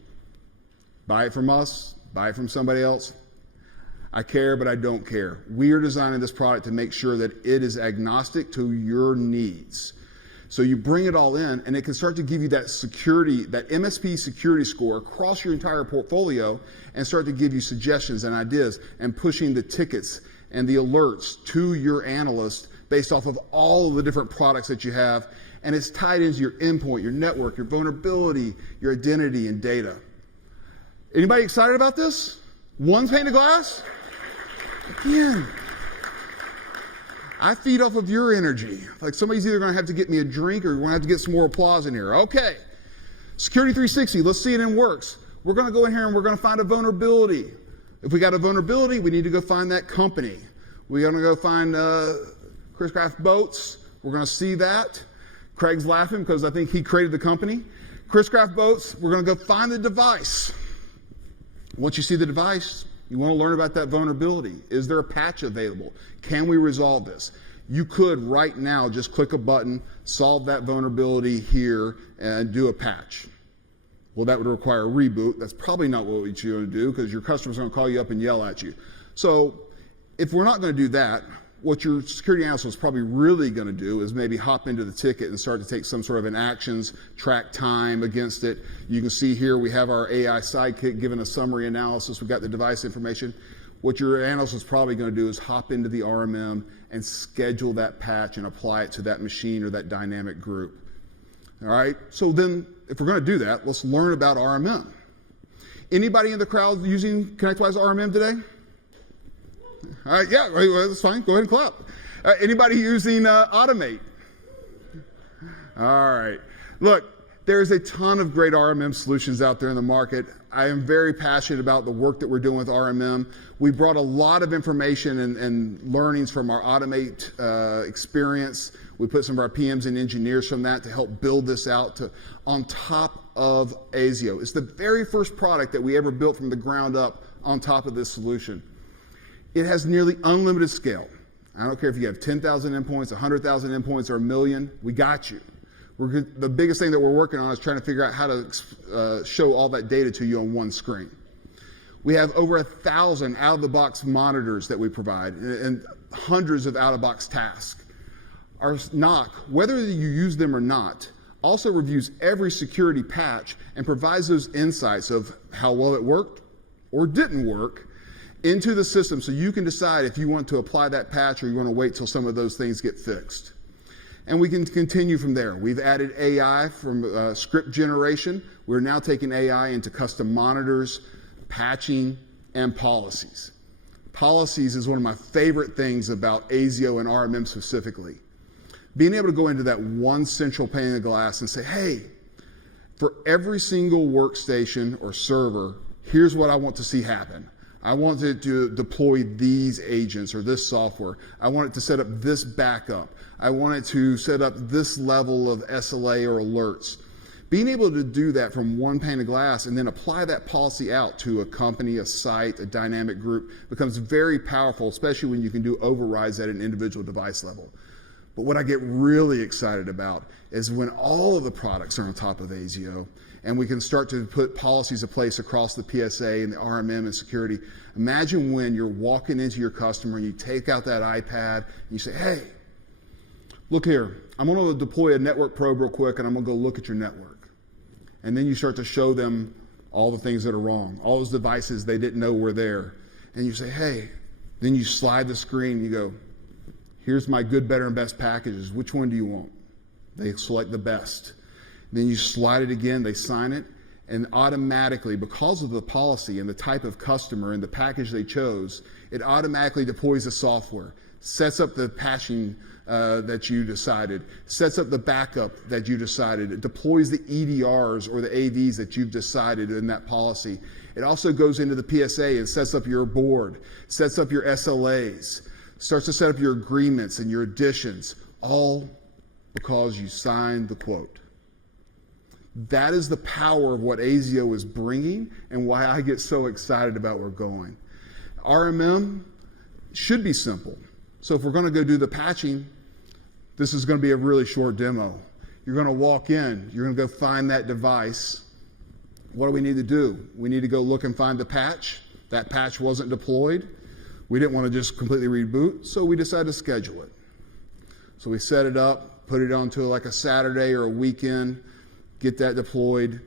Buy it from us, buy it from somebody else. I care, but I don't care. We are designing this product to make sure that it is agnostic to your needs. So you bring it all in, and it can start to give you that security, that MSP security score across your entire portfolio, and start to give you suggestions and ideas, and pushing the tickets and the alerts to your analyst based off of all of the different products that you have. And it's tied into your endpoint, your network, your vulnerability, your identity, and data. Anybody excited about this? One pane of glass? Again. I feed off of your energy. Like somebody's either going to have to get me a drink or you're going to have to get some more applause in here. Okay. Security360, let's see it in works. We're going to go in here and we're going to find a vulnerability. If we got a vulnerability, we need to go find that company. We're going to go find Chris Craft Boats. We're going to see that. Craig's laughing because I think he created the company. Chris Craft Boats, we're going to go find the device. Once you see the device, You want to learn about that vulnerability. Is there a patch available? Can we resolve this? You could right now just click a button, solve that vulnerability here, and do a patch. Well, that would require a reboot. That's probably not what you're going to do because your customer's going to call you up and yell at you. So if we're not going to do that, what your security analyst is probably really going to do is maybe hop into the ticket and start to take some sort of an actions, track time against it. You can see here we have our AI sidekick giving a summary analysis. We've got the device information. What your analyst is probably going to do is hop into the RMM and schedule that patch and apply it to that machine or that dynamic group. All right, so then if we're going to do that, let's learn about RMM. Anybody in the crowd using ConnectWise RMM today? All right, yeah, that's fine. Go ahead and clap. Anybody using Automate? All right. Look, there's a ton of great RMM solutions out there in the market. I am very passionate about the work that we're doing with RMM. We brought a lot of information and learnings from our Automate experience. We put some of our PMs and engineers from that to help build this out on top of Asio. It's the very first product that we ever built from the ground up on top of this solution. It has nearly unlimited scale. I don't care if you have 10,000 endpoints, 100,000 endpoints, or a million, we got you. The biggest thing that we're working on is trying to figure out how to show all that data to you on one screen. We have over 1,000 out-of-the-box monitors that we provide and hundreds of out-of-box tasks. Our NOC, whether you use them or not, also reviews every security patch and provides those insights of how well it worked or didn't work into the system so you can decide if you want to apply that patch or you want to wait till some of those things get fixed. And we can continue from there. We've added AI from script generation. We're now taking AI into custom monitors, patching, and policies. Policies is one of my favorite things about Asio and RMM specifically. Being able to go into that one central pane of glass and say, hey, for every single workstation or server, here's what I want to see happen. I want it to deploy these agents or this software. I want it to set up this backup. I want it to set up this level of SLA or alerts. Being able to do that from one pane of glass and then apply that policy out to a company, a site, a dynamic group becomes very powerful, especially when you can do overrides at an individual device level. But what I get really excited about is when all of the products are on top of Asio and we can start to put policies in place across the PSA and the RMM and security. Imagine when you're walking into your customer and you take out that iPad and you say, hey, look here, I'm going to deploy a network probe real quick and I'm going to go look at your network. And then you start to show them all the things that are wrong, all those devices they didn't know were there. And you say, hey, then you slide the screen and you go, here's my good, better, and best packages. Which one do you want? They select the best. Then you slide it again, they sign it, and automatically, because of the policy and the type of customer and the package they chose, it automatically deploys the software, sets up the patching that you decided, sets up the backup that you decided, it deploys the EDRs or the AVs that you've decided in that policy. It also goes into the PSA and sets up your board, sets up your SLAs, starts to set up your agreements and your additions, all because you signed the quote. That is the power of what Asio is bringing and why I get so excited about where we're going. RMM should be simple. So if we're going to go do the patching, this is going to be a really short demo. You're going to walk in, you're going to go find that device. What do we need to do? We need to go look and find the patch. That patch wasn't deployed. We didn't want to just completely reboot, so we decided to schedule it. So we set it up, put it onto like a Saturday or a weekend, get that deployed,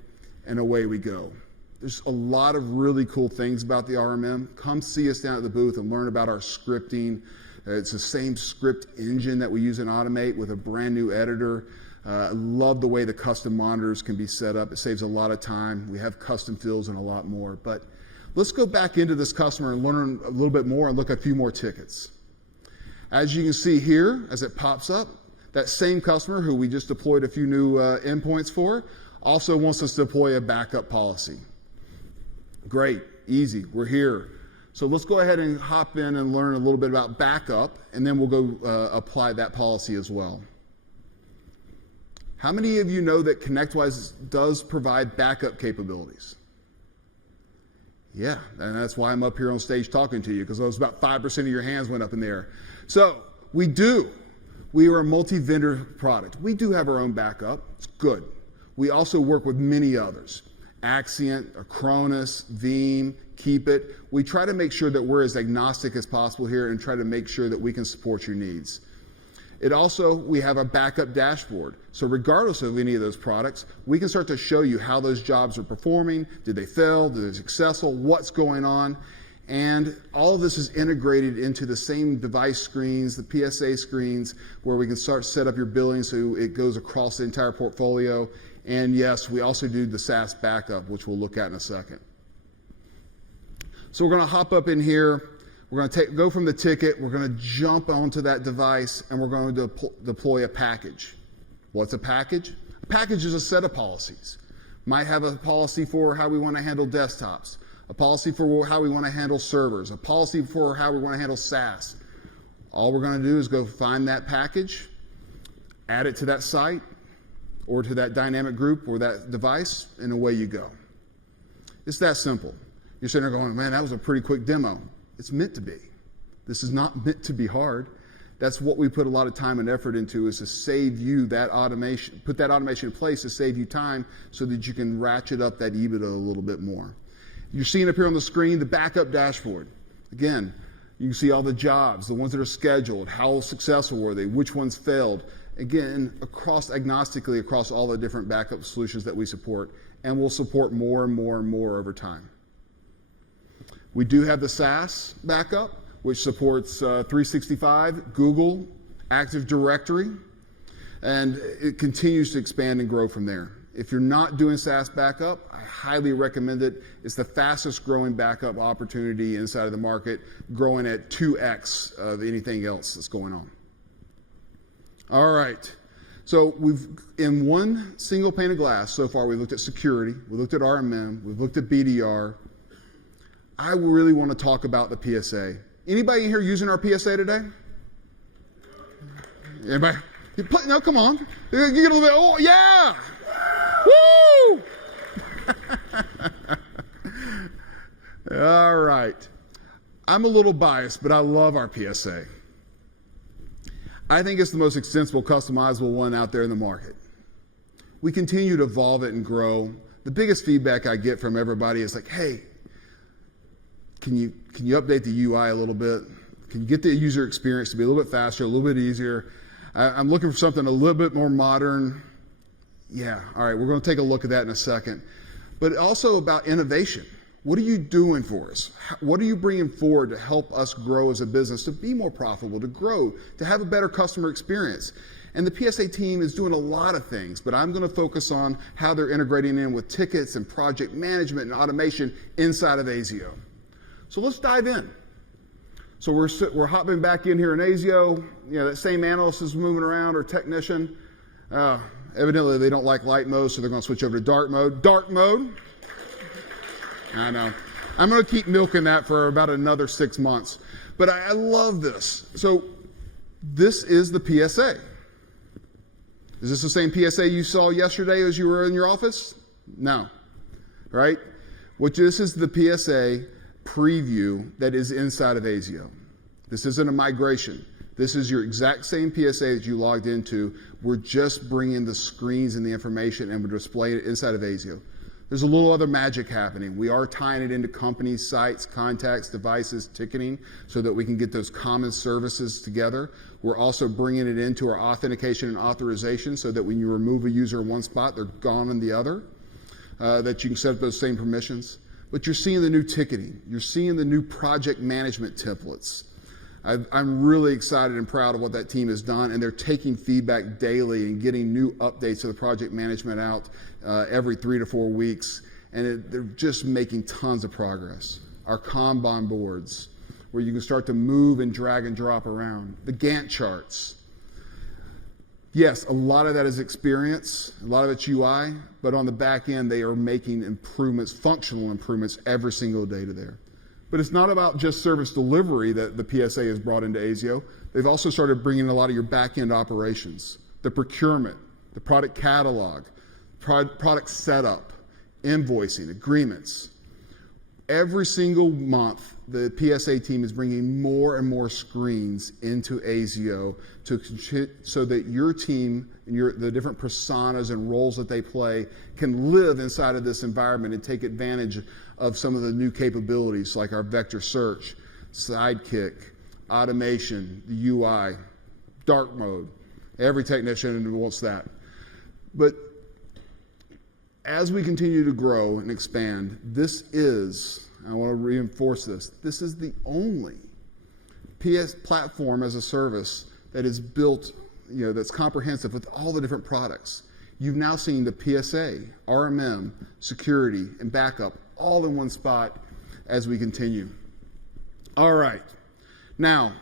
and away we go. There's a lot of really cool things about the RMM. Come see us down at the booth and learn about our scripting. It's the same script engine that we use in Automate with a brand new editor. I love the way the custom monitors can be set up. It saves a lot of time. We have custom fields and a lot more. But let's go back into this customer and learn a little bit more and look at a few more tickets. As you can see here, as it pops up, that same customer who we just deployed a few new endpoints for also wants us to deploy a backup policy. Great, easy, we're here. So let's go ahead and hop in and learn a little bit about backup, and then we'll go apply that policy as well. How many of you know that ConnectWise does provide backup capabilities? Yeah, and that's why I'm up here on stage talking to you, because it was about 5% of your hands went up in the air. So we are a multi-vendor product. We do have our own backup. It's good. We also work with many others. Axient, Acronis, Veeam, Keep It. We try to make sure that we're as agnostic as possible here and try to make sure that we can support your needs. We have a backup dashboard. So regardless of any of those products, we can start to show you how those jobs are performing. Did they fail? Did they successful? What's going on? And all of this is integrated into the same device screens, the PSA screens, where we can start to set up your billing so it goes across the entire portfolio. And yes, we also do the SaaS backup, which we'll look at in a second. So we're going to hop up in here. We're going to go from the ticket. We're going to jump onto that device, and we're going to deploy a package. What's a package? A package is a set of policies. Might have a policy for how we want to handle desktops, a policy for how we want to handle servers, a policy for how we want to handle SaaS. All we're going to do is go find that package, add it to that site, or to that dynamic group or that device, and away you go. It's that simple. You're sitting there going, man, that was a pretty quick demo. It's meant to be. This is not meant to be hard. That's what we put a lot of time and effort into, is to save you that automation, put that automation in place to save you time so that you can ratchet up that EBITDA a little bit more. You're seeing up here on the screen the backup dashboard. Again, you can see all the jobs, the ones that are scheduled, how successful were they, which ones failed. Again, agnostically across all the different backup solutions that we support, and we'll support more and more and more over time. We do have the SaaS backup, which supports 365, Google, Active Directory, and it continues to expand and grow from there. If you're not doing SaaS backup, I highly recommend it. It's the fastest growing backup opportunity inside of the market, growing at 2x of anything else that's going on. All right, so in one single pane of glass so far, we looked at security, we looked at RMM, we've looked at BDR. I really want to talk about the PSA. Anybody in here using our PSA today? Anybody? No, come on. You get a little bit, oh, yeah! Woo! All right. I'm a little biased, but I love our PSA. I think it's the most extensible, customizable one out there in the market. We continue to evolve it and grow. The biggest feedback I get from everybody is like, hey, can you update the UI a little bit? Can you get the user experience to be a little bit faster, a little bit easier? I'm looking for something a little bit more modern. Yeah, all right, we're going to take a look at that in a second. But also about innovation. What are you doing for us? What are you bringing forward to help us grow as a business, to be more profitable, to grow, to have a better customer experience? And the PSA team is doing a lot of things, but I'm going to focus on how they're integrating in with tickets and project management and automation inside of Asio. So let's dive in. So we're hopping back in here in Asio. You know, that same analyst is moving around, or technician. Evidently, they don't like light mode, so they're going to switch over to dark mode. Dark mode. I know. I'm going to keep milking that for about another 6 months. But I love this. So this is the PSA. Is this the same PSA you saw yesterday as you were in your office? No. Right? This is the PSA preview that is inside of Asio. This isn't a migration. This is your exact same PSA that you logged into. We're just bringing the screens and the information, and we're displaying it inside of Asio. There's a little other magic happening. We are tying it into companies, sites, contacts, devices, ticketing, so that we can get those common services together. We're also bringing it into our authentication and authorization, so that when you remove a user in one spot, they're gone in the other, that you can set up those same permissions. But you're seeing the new ticketing. You're seeing the new project management templates. I'm really excited and proud of what that team has done, and they're taking feedback daily and getting new updates of the project management out every 3 to 4 weeks, and they're just making tons of progress. Our Kanban boards, where you can start to move and drag and drop around. The Gantt charts. Yes, a lot of that is experience, a lot of it's UI, but on the back end, they are making improvements, functional improvements every single day to there. But it's not about just service delivery that the PSA has brought into Asio. They've also started bringing a lot of your back-end operations, the procurement, the product catalog, product setup, invoicing, agreements. Every single month, the PSA team is bringing more and more screens into Asio so that your team and the different personas and roles that they play can live inside of this environment and take advantage of some of the new capabilities like our vector search, Sidekick, automation, the UI, dark mode. Every technician wants that. But as we continue to grow and expand, this is, I want to reinforce this is the only PS platform as a service that is built, that's comprehensive with all the different products. You've now seen the PSA, RMM, security, and backup all in one spot as we continue. All right. Now,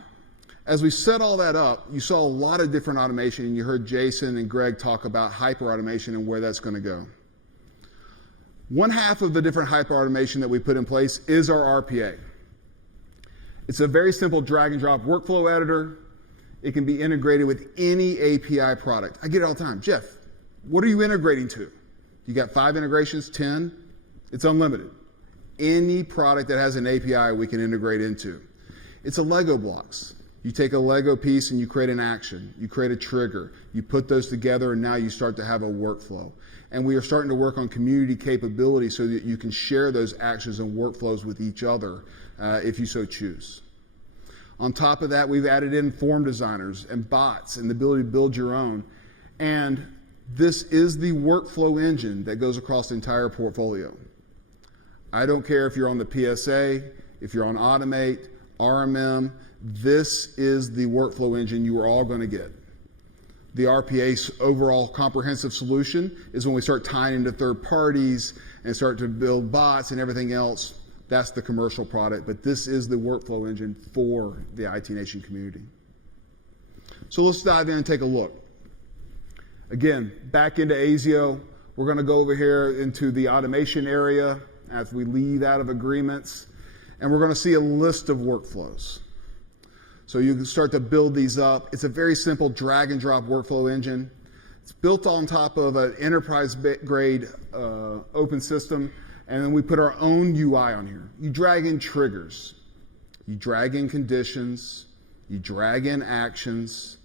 as we set all that up, you saw a lot of different automation, and you heard Jason and Gregg talk about hyper automation and where that's going to go. One half of the different hyper automation that we put in place is our RPA. It's a very simple drag and drop workflow editor. It can be integrated with any API product. I get it all the time. Jeff, what are you integrating to? You got 5 integrations, 10? It's unlimited. Any product that has an API we can integrate into. It's a Lego blocks. You take a Lego piece and you create an action. You create a trigger. You put those together and now you start to have a workflow. And we are starting to work on community capability so that you can share those actions and workflows with each other if you so choose. On top of that, we've added in form designers and bots and the ability to build your own. And this is the workflow engine that goes across the entire portfolio. I don't care if you're on the PSA, if you're on Automate, RMM, this is the workflow engine you are all going to get. The RPA's overall comprehensive solution is when we start tying into third parties and start to build bots and everything else. That's the commercial product, but this is the workflow engine for the IT Nation community. So let's dive in and take a look. Again, back into Asio. We're going to go over here into the automation area as we leave out of agreements, and we're going to see a list of workflows. So you can start to build these up. It's a very simple drag and drop workflow engine. It's built on top of an enterprise grade open system, and then we put our own UI on here. You drag in triggers, you drag in conditions, you drag in actions,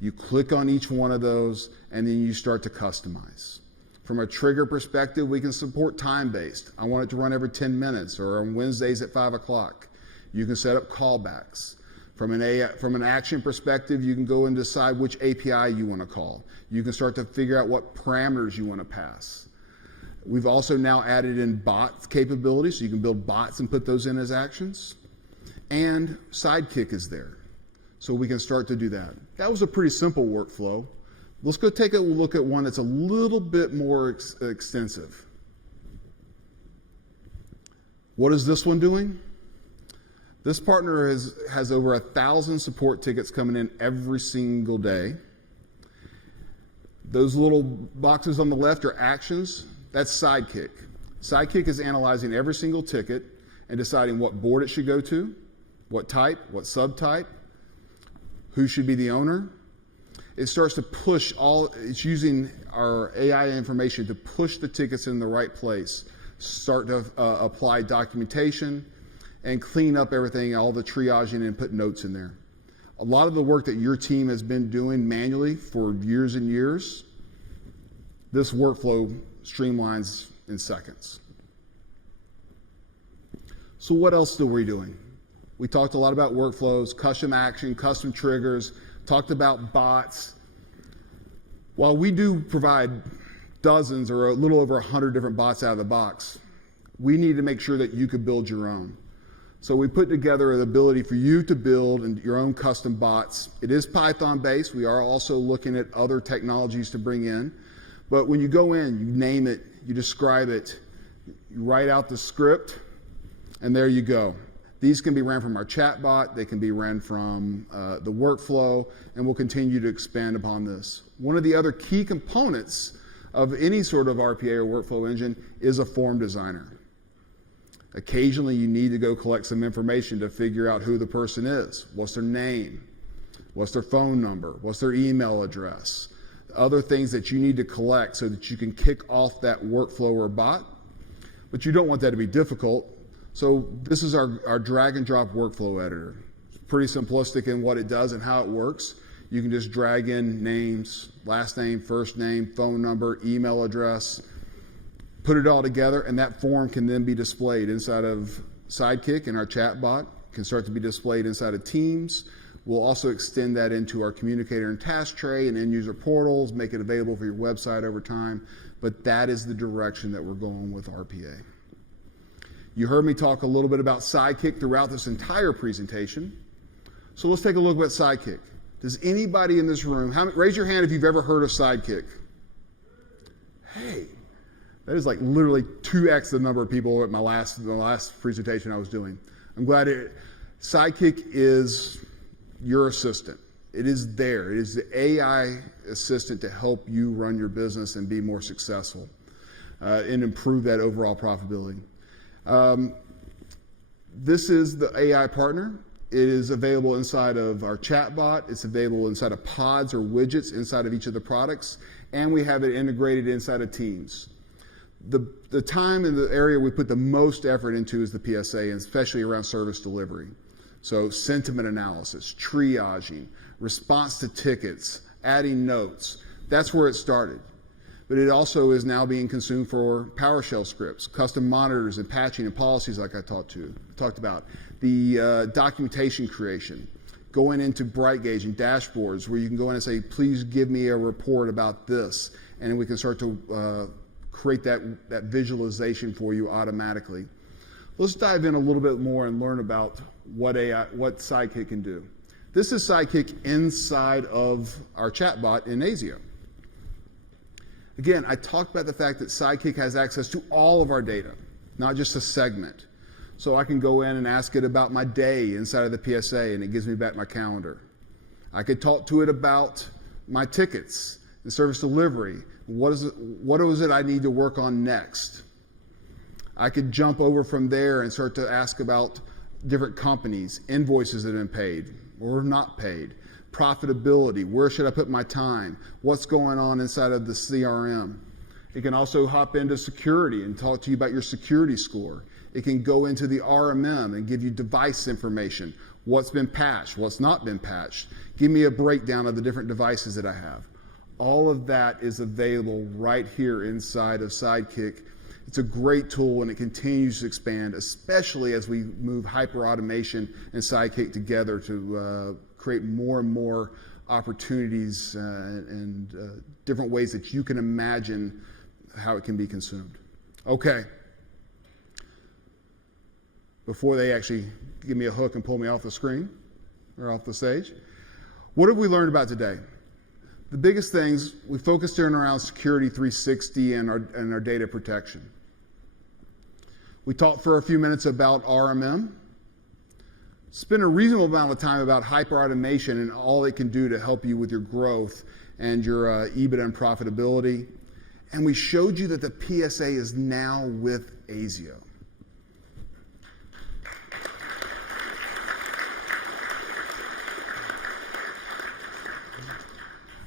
you click on each one of those, and then you start to customize. From a trigger perspective, we can support time-based. I want it to run every 10 minutes or on Wednesdays at 5 o'clock. You can set up callbacks. From an action perspective, you can go and decide which API you want to call. You can start to figure out what parameters you want to pass. We've also now added in bot capabilities, so you can build bots and put those in as actions. And Sidekick is there, so we can start to do that. That was a pretty simple workflow. Let's go take a look at one that's a little bit more extensive. What is this one doing? This partner has over 1,000 support tickets coming in every single day. Those little boxes on the left are actions. That's Sidekick. Sidekick is analyzing every single ticket and deciding what board it should go to, what type, what subtype, who should be the owner. It starts to push it's using our AI information to push the tickets in the right place, start to apply documentation, and clean up everything, all the triaging, and put notes in there. A lot of the work that your team has been doing manually for years and years, this workflow streamlines in seconds. So what else are we doing? We talked a lot about workflows, custom action, custom triggers, talked about bots. While we do provide dozens or a little over 100 different bots out of the box, we need to make sure that you could build your own. So we put together the ability for you to build your own custom bots. It is Python based. We are also looking at other technologies to bring in. But when you go in, you name it, you describe it, you write out the script, and there you go. These can be ran from our chatbot, they can be ran from the workflow, and we'll continue to expand upon this. One of the other key components of any sort of RPA or workflow engine is a form designer. Occasionally you need to go collect some information to figure out who the person is. What's their name? What's their phone number? What's their email address? Other things that you need to collect so that you can kick off that workflow or bot. But you don't want that to be difficult. So this is our drag and drop workflow editor. It's pretty simplistic in what it does and how it works. You can just drag in names, last name, first name, phone number, email address, put it all together, and that form can then be displayed inside of Sidekick, and our chat bot can start to be displayed inside of Teams. We'll also extend that into our communicator and task tray and end user portals, make it available for your website over time. But that is the direction that we're going with RPA. You heard me talk a little bit about Sidekick throughout this entire presentation. So let's take a look at Sidekick. Does anybody in this room, raise your hand if you've ever heard of Sidekick? Hey, that is like literally 2x the number of people at the last presentation I was doing. I'm glad Sidekick is your assistant. It is there. It is the AI assistant to help you run your business and be more successful and improve that overall profitability. This is the AI partner. It is available inside of our chatbot. It's available inside of pods or widgets inside of each of the products, and we have it integrated inside of Teams. The time and the area we put the most effort into is the PSA, and especially around service delivery. So sentiment analysis, triaging, response to tickets, adding notes. That's where it started. But it also is now being consumed for PowerShell scripts, custom monitors and patching and policies like I talked about. The documentation creation, going into BrightGauge and dashboards where you can go in and say, please give me a report about this. And we can start to create that visualization for you automatically. Let's dive in a little bit more and learn about what Sidekick can do. This is Sidekick inside of our chatbot in Asio. Again, I talked about the fact that Sidekick has access to all of our data, not just a segment. So I can go in and ask it about my day inside of the PSA, and it gives me back my calendar. I could talk to it about my tickets and service delivery. What is it I need to work on next? I could jump over from there and start to ask about different companies, invoices that have been paid or not paid, profitability, where should I put my time, what's going on inside of the CRM. It can also hop into security and talk to you about your security score. It can go into the RMM and give you device information, what's been patched, what's not been patched. Give me a breakdown of the different devices that I have. All of that is available right here inside of Sidekick. It's a great tool, and it continues to expand, especially as we move hyper-automation and Sidekick together to create more and more opportunities and different ways that you can imagine how it can be consumed. Okay. Before they actually give me a hook and pull me off the screen or off the stage, what have we learned about today? The biggest things, we focused in around Security360 and our data protection. We talked for a few minutes about RMM. Spent a reasonable amount of time about hyper-automation and all it can do to help you with your growth and your EBITDA and profitability. And we showed you that the PSA is now with Asio.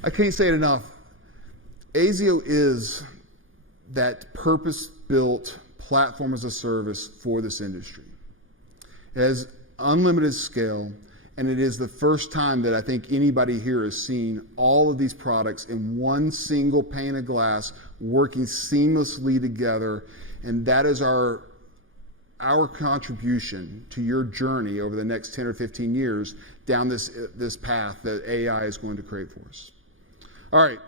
I can't say it enough. Asio is that purpose-built platform as a service for this industry. It has unlimited scale, and it is the first time that I think anybody here has seen all of these products in one single pane of glass working seamlessly together, and that is our contribution to your journey over the next 10 or 15 years down this path that AI is going to create for us. All right,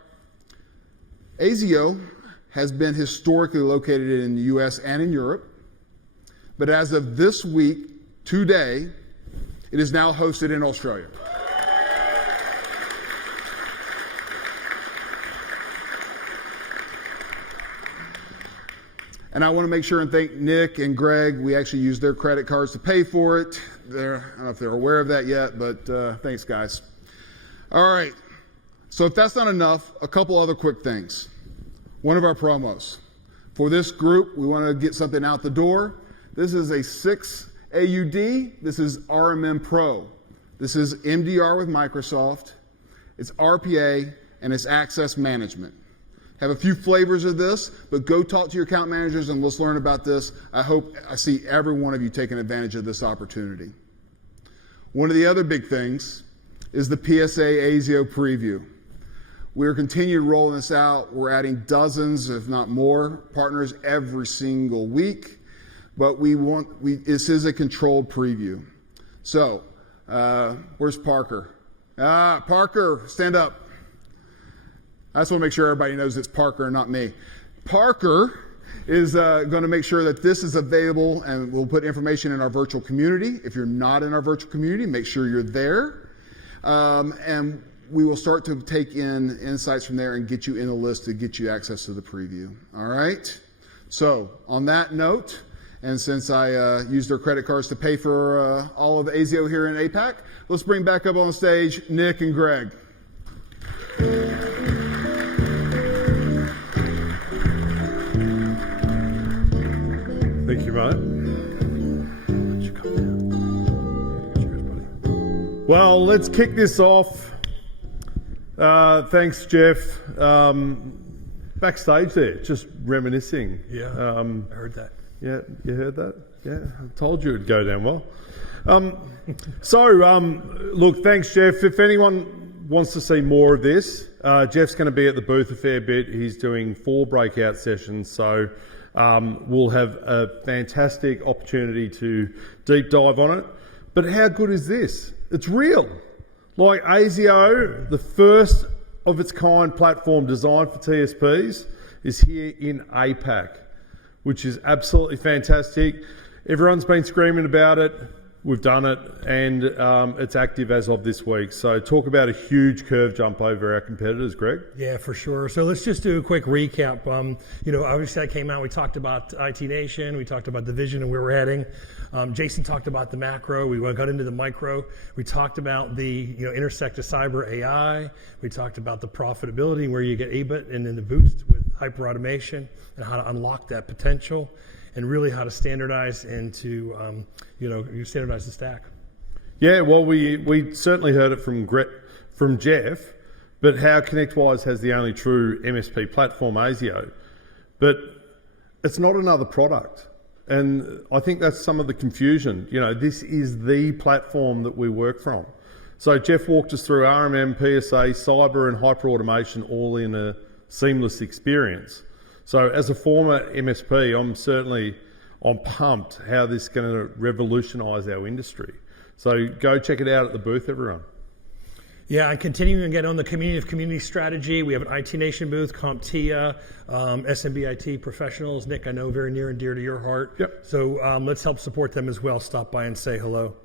Asio has been historically located in the US and in Europe, but as of this week, today, it is now hosted in Australia. And I want to make sure and thank Nick and Gregg. We actually used their credit cards to pay for it. I don't know if they're aware of that yet, but thanks, guys. All right. So if that's not enough, a couple other quick things. One of our promos. For this group, we want to get something out the door. This is a 6 AUD. This is RMM Pro. This is MDR with Microsoft. It's RPA, and it's access management. Have a few flavors of this, but go talk to your account managers and let's learn about this. I hope I see every one of you taking advantage of this opportunity. One of the other big things is the PSA Asio preview. We're continuing rolling this out. We're adding dozens, if not more, partners every single week, but this is a controlled preview. So, where's Parker? Parker, stand up. I just want to make sure everybody knows it's Parker and not me. Parker is going to make sure that this is available, and we'll put information in our virtual community. If you're not in our virtual community, make sure you're there. And we will start to take in insights from there and get you in a list to get you access to the preview. All right? So on that note, and since I used their credit cards to pay for all of Asio here in APAC, let's bring back up on the stage Nick and Gregg. Thank you, mate. Well, let's kick this off. Thanks, Jeff. Backstage there, just reminiscing. Yeah, I heard that. Yeah, you heard that? Yeah, I told you it'd go down well. Look, thanks, Jeff. If anyone wants to see more of this, Jeff's going to be at the booth a fair bit. He's doing 4 breakout sessions, so we'll have a fantastic opportunity to deep dive on it. But how good is this? It's real. Like Asio, the first of its kind platform designed for TSPs, is here in APAC, which is absolutely fantastic. Everyone's been screaming about it. We've done it, and it's active as of this week. So talk about a huge curve jump over our competitors, Greg. Yeah, for sure. So let's just do a quick recap. Obviously that came out. We talked about IT Nation. We talked about the vision and where we're heading. Jason talked about the macro. We got into the micro. We talked about the intersect to cyber AI. We talked about the profitability, where you get EBIT and then the boost with hyper automation and how to unlock that potential, and really how to standardize and to you standardize the stack. Yeah, well, we certainly heard it from Jeff, but how ConnectWise has the only true MSP platform, Asio, but it's not another product. And I think that's some of the confusion. This is the platform that we work from. So Jeff walked us through RMM, PSA, cyber and hyperautomation all in a seamless experience. So as a former MSP, I'm pumped how this is going to revolutionise our industry. So go check it out at the booth, everyone. Yeah, and continuing to get on the community of community strategy. We have an IT Nation booth, CompTIA, SMB IT professionals. Nick, I know very near and dear to your heart. Yep. So let's help support them as well. Stop by and say hello.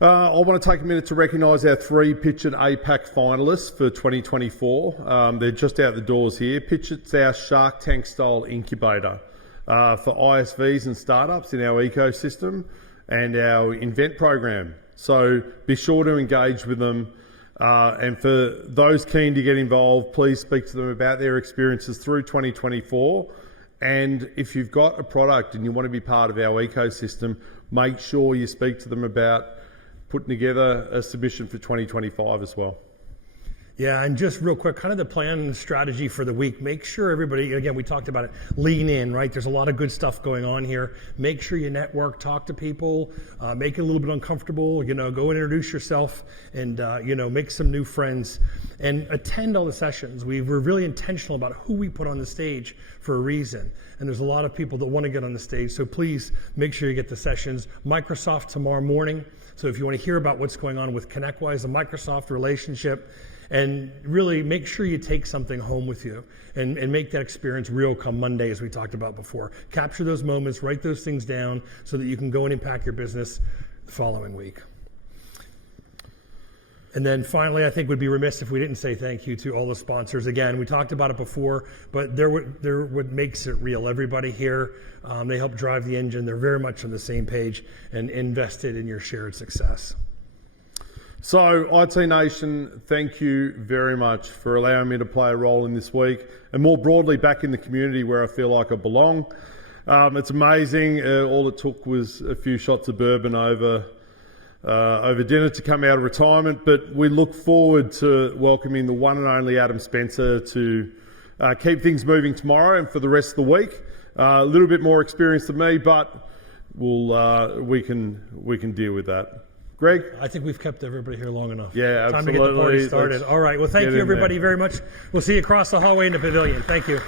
I want to take a minute to recognise our 3 Pitch It APAC finalists for 2024. They're just out the doors here. Pitch It's our Shark Tank style incubator for ISVs and startups in our ecosystem, and our Invent program. So be sure to engage with them. And for those keen to get involved, please speak to them about their experiences through 2024. And if you've got a product and you want to be part of our ecosystem, make sure you speak to them about putting together a submission for 2025 as well. Yeah, and just real quick, kind of the plan and strategy for the week. Make sure everybody, again, we talked about it, lean in, right? There's a lot of good stuff going on here. Make sure you network, talk to people, make it a little bit uncomfortable, go and introduce yourself and, make some new friends and attend all the sessions. We're really intentional about who we put on the stage for a reason. And there's a lot of people that want to get on the stage. So please make sure you get the sessions. Microsoft tomorrow morning. So if you want to hear about what's going on with ConnectWise, the Microsoft relationship, and really make sure you take something home with you and make that experience real come Monday, as we talked about before. Capture those moments, write those things down so that you can go and impact your business the following week. And then finally, I think we'd be remiss if we didn't say thank you to all the sponsors. Again, we talked about it before, but they're what makes it real. Everybody here, they help drive the engine. They're very much on the same page and invested in your shared success. So, IT Nation, thank you very much for allowing me to play a role in this week, and more broadly back in the community where I feel like I belong. It's amazing. All it took was a few shots of bourbon over over dinner to come out of retirement, but we look forward to welcoming the one and only Adam Spencer to keep things moving tomorrow and for the rest of the week. A little bit more experience than me, but we can deal with that. Greg? I think we've kept everybody here long enough. Yeah, Time absolutely. to get the party started. All right. Well, thank you, everybody, very much. We'll see you across the hallway in the pavilion. Thank you.